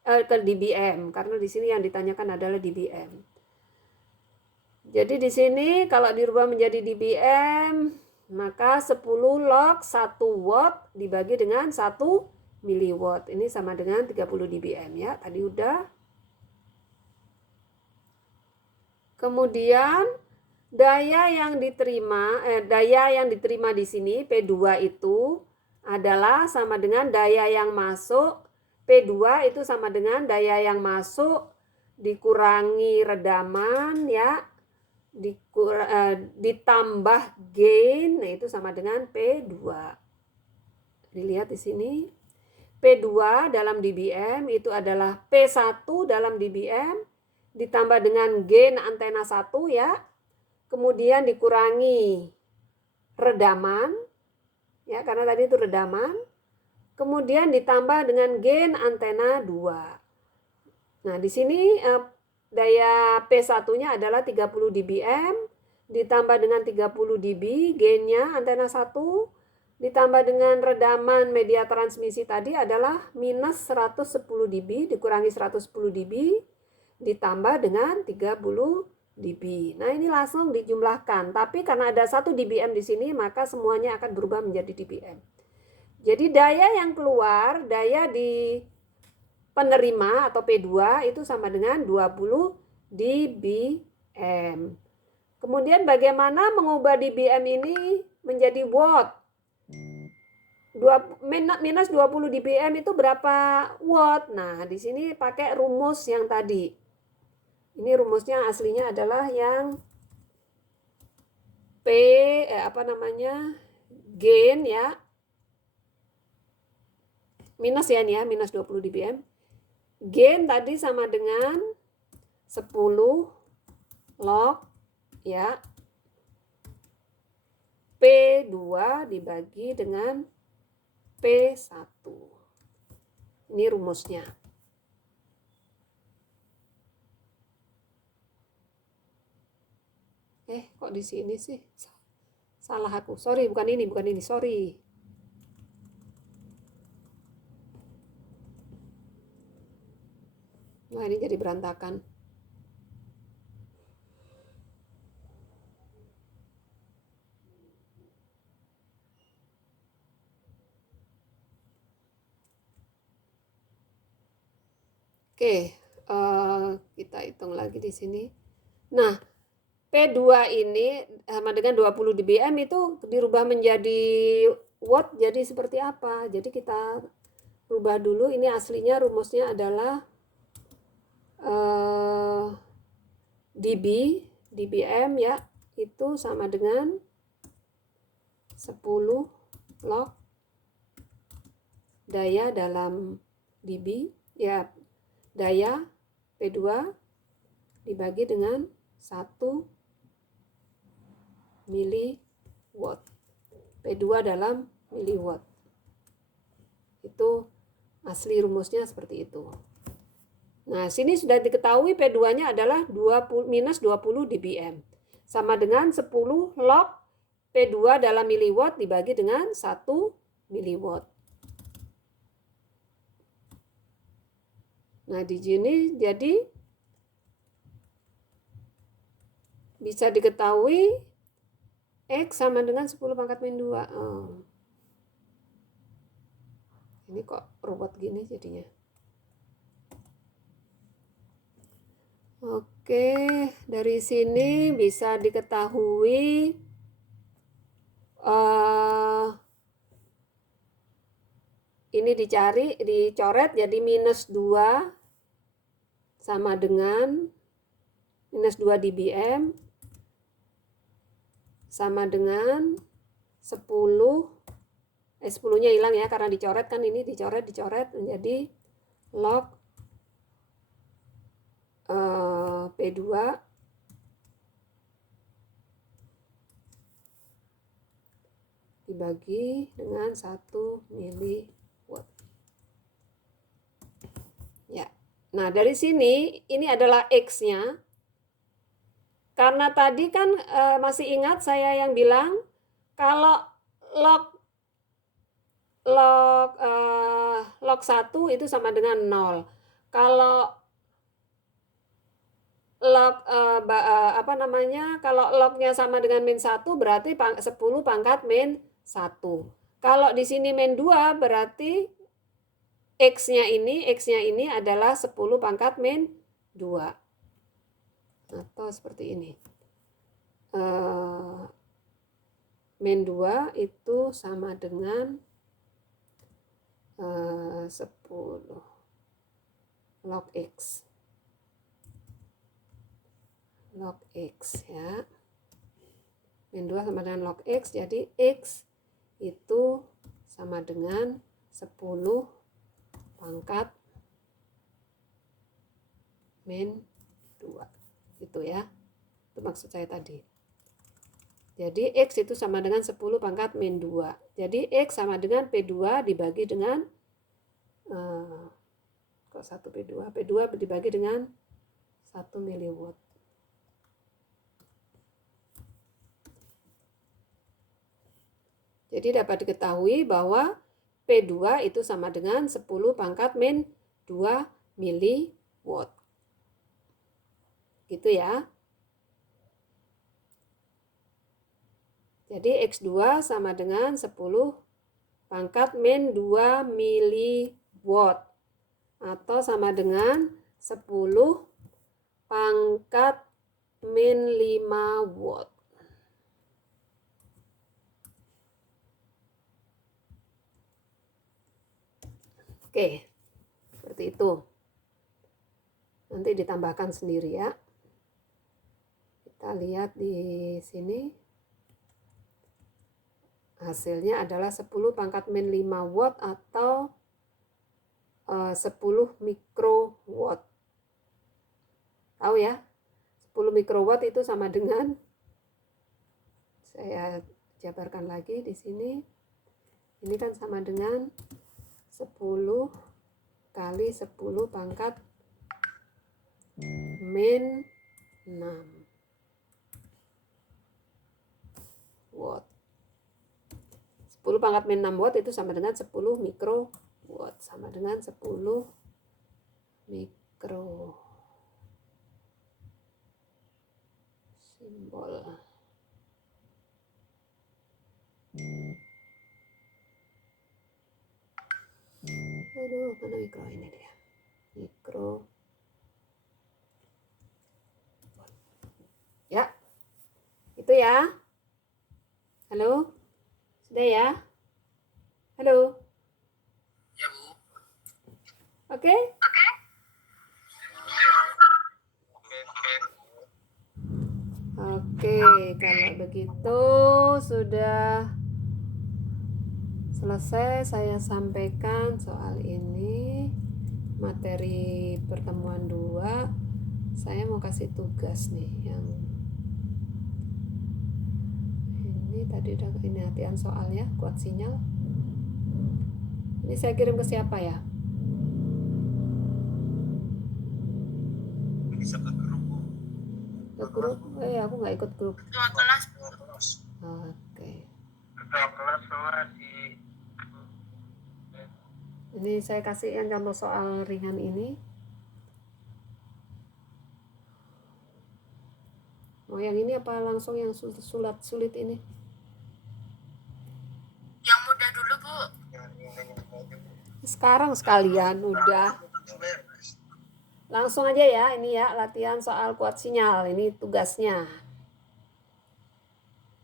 ke dBm, karena di sini yang ditanyakan adalah dBm. Jadi di sini kalau dirubah menjadi dBm, maka 10 log 1 watt dibagi dengan 1 miliwatt. Ini sama dengan 30 dBm ya, tadi udah. Kemudian daya yang diterima di sini P2 itu adalah sama dengan daya yang masuk. P2 itu sama dengan daya yang masuk dikurangi redaman ya, ditambah gain, nah itu sama dengan P2. Dilihat di sini. P2 dalam dBm itu adalah P1 dalam dBm ditambah dengan gain antena 1 ya. Kemudian dikurangi redaman, ya karena tadi itu redaman. Kemudian ditambah dengan gain antena 2. Nah, di sini daya P1-nya adalah 30 dBm, ditambah dengan 30 dB, gainnya antena 1, ditambah dengan redaman media transmisi tadi adalah minus 110 dB, dikurangi 110 dB, ditambah dengan 30 dB. Nah, ini langsung dijumlahkan. Tapi karena ada 1 dBm di sini, maka semuanya akan berubah menjadi dBm. Jadi daya yang keluar, daya di penerima atau P2 itu sama dengan 20 dBm. Kemudian bagaimana mengubah dBm ini menjadi watt? Minus 20 dBm itu berapa watt? Nah, di sini pakai rumus yang tadi. Ini rumusnya aslinya adalah yang gain ya. Minus ya nih ya, minus 20 dBm. Gain tadi sama dengan 10 log ya P2 dibagi dengan P1. Ini rumusnya. Kok di sini sih? Salah aku. Sorry, bukan ini, sorry. Nah, ini jadi berantakan. Oke, kita hitung lagi di sini. Nah, P2 ini sama dengan 20 dBm itu dirubah menjadi watt, jadi seperti apa? Jadi kita rubah dulu, ini aslinya rumusnya adalah dBm ya, itu sama dengan 10 log daya dalam dB ya, daya P2 dibagi dengan 1 miliwatt. P2 dalam miliwatt. Itu asli rumusnya seperti itu. Nah, sini sudah diketahui P2-nya adalah minus 20 dBm. Sama dengan 10 log P2 dalam miliwatt dibagi dengan 1 miliwatt. Nah, di sini jadi bisa diketahui X sama dengan 10 pangkat min 2. Oh. Ini kok ruwet gini jadinya. Oke, dari sini bisa diketahui ini dicoret jadi minus 2 sama dengan minus 2 dBm sama dengan 10 10-nya hilang ya karena dicoret kan, ini dicoret menjadi log P2 dibagi dengan 1 miliwatt. Ya. Nah, dari sini ini adalah X-nya. Karena tadi kan masih ingat saya yang bilang kalau log 1 itu sama dengan 0. Kalau log kalau lognya sama dengan min 1 berarti 10 pangkat min 1. Kalau di sini min 2 berarti X-nya ini adalah 10 pangkat min 2. Atau seperti ini. Min 2 itu sama dengan 10 log X. Log X ya. Min 2 sama dengan log X, jadi X itu sama dengan 10 pangkat min 2. Itu ya. Itu maksud saya tadi. Jadi X itu sama dengan 10 pangkat min 2. Jadi X sama dengan P2 dibagi dengan kok 1 P2? P2 dibagi dengan 1 miliwatt. Jadi dapat diketahui bahwa P2 itu sama dengan 10 pangkat min 2 miliwatt. Gitu ya. Jadi X2 sama dengan 10 pangkat min 2 miliwatt. Atau sama dengan 10 pangkat min 5 watt. Oke, seperti itu. Nanti ditambahkan sendiri ya. Kita lihat di sini. Hasilnya adalah 10 pangkat min 5 watt atau 10 mikrowatt. Tahu ya? 10 mikrowatt itu sama dengan, saya jabarkan lagi di sini. Ini kan sama dengan 10 kali 10 pangkat min 6 watt. 10 pangkat min 6 watt itu sama dengan 10 mikrowatt. Sama dengan 10 mikro. Simbol. Aduh, mana mikro ini dia? Mikro. Ya. Itu ya. Halo? Sudah ya? Halo? Ya, Bu. Oke? Oke, kalau begitu sudah selesai saya sampaikan soal ini. Materi pertemuan 2. Saya mau kasih tugas nih yang ini tadi udah ini latihan soal ya, kuat sinyal. Ini saya kirim ke siapa ya? Bisa ke grup, Bu. Ke grup? Aku nggak ikut grup. Ketua kelas. Oke. kelas sama di Ini saya kasih yang contoh soal ringan ini. Mau yang ini apa langsung yang sulit ini? Yang mudah dulu, Bu. Sekarang sekalian udah. Langsung aja ya, ini ya latihan soal kuat sinyal. Ini tugasnya.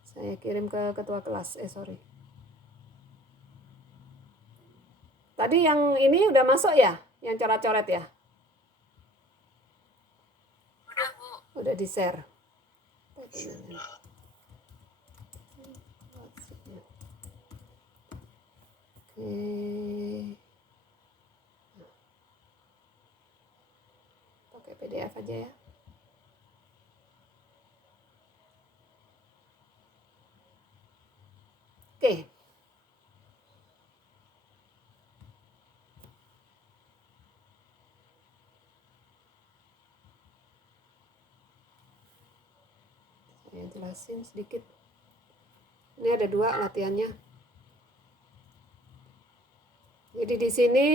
Saya kirim ke ketua kelas. Sorry. Tadi yang ini udah masuk ya? Yang coret-coret ya? Udah, Bu. Udah di-share. Oke. Pakai PDF aja ya. Oke. Saya jelasin sedikit. Ini ada 2 latihannya. Jadi di sini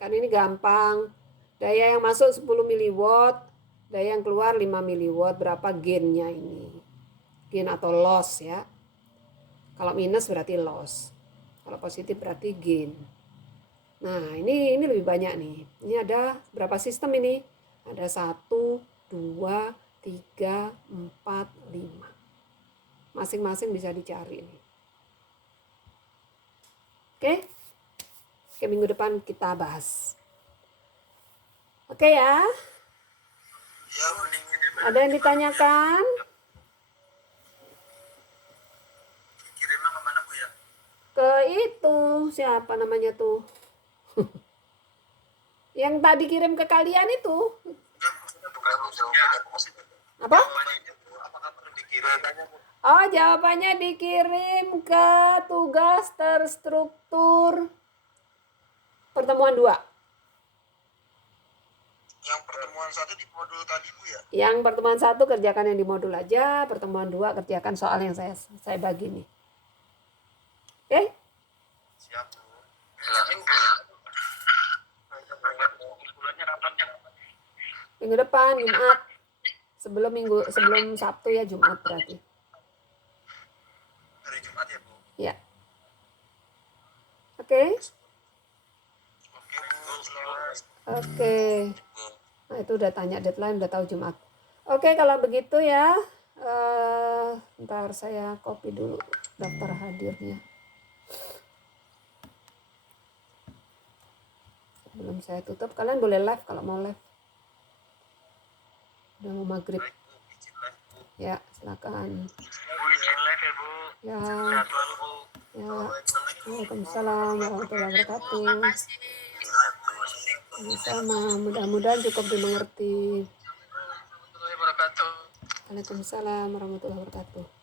kan ini gampang. Daya yang masuk 10 miliwatt, daya yang keluar 5 miliwatt. Berapa gainnya ini? Gain atau loss ya. Kalau minus berarti loss. Kalau positif berarti gain. Nah, ini lebih banyak nih. Ini ada berapa sistem ini? Ada 1, 2, 3, 4, 5. Masing-masing bisa dicari nih. Oke? Oke, minggu depan kita bahas. Oke ya? Ada yang ditanyakan? kirimnya kemana Bu ya? Ke itu, siapa namanya tuh? Yang tadi kirim ke kalian itu. Apa? Apakah perlu dikirim? Oh, jawabannya dikirim ke tugas terstruktur pertemuan 2. Yang pertemuan 1 di modul tadi Bu ya? Yang pertemuan 1 kerjakan yang di modul aja, pertemuan 2 kerjakan soal yang saya bagi nih. Oke? Siap Bu. Minggu depan Jumat. Sebelum Sabtu ya, Jumat berarti. Hari Jumat ya Bu? Ya. Oke? Oke Bu. Oke. Nah, itu udah tanya deadline, udah tahu Jumat. Oke, kalau begitu ya. Ntar saya copy dulu daftar hadirnya. Sebelum saya tutup, kalian boleh live kalau mau live. Udah mau maghrib. Baik Bu, izin live Bu. Ya, silakan. Bu izin live ya Bu. Ya, Sehat selalu Bu. ya. Waalaikumsalam warahmatullahi wabarakatuh. Makasih. Sama, mudah-mudahan cukup dimengerti. Warahmatullahi wabarakatuh. Waalaikumsalam warahmatullahi wabarakatuh.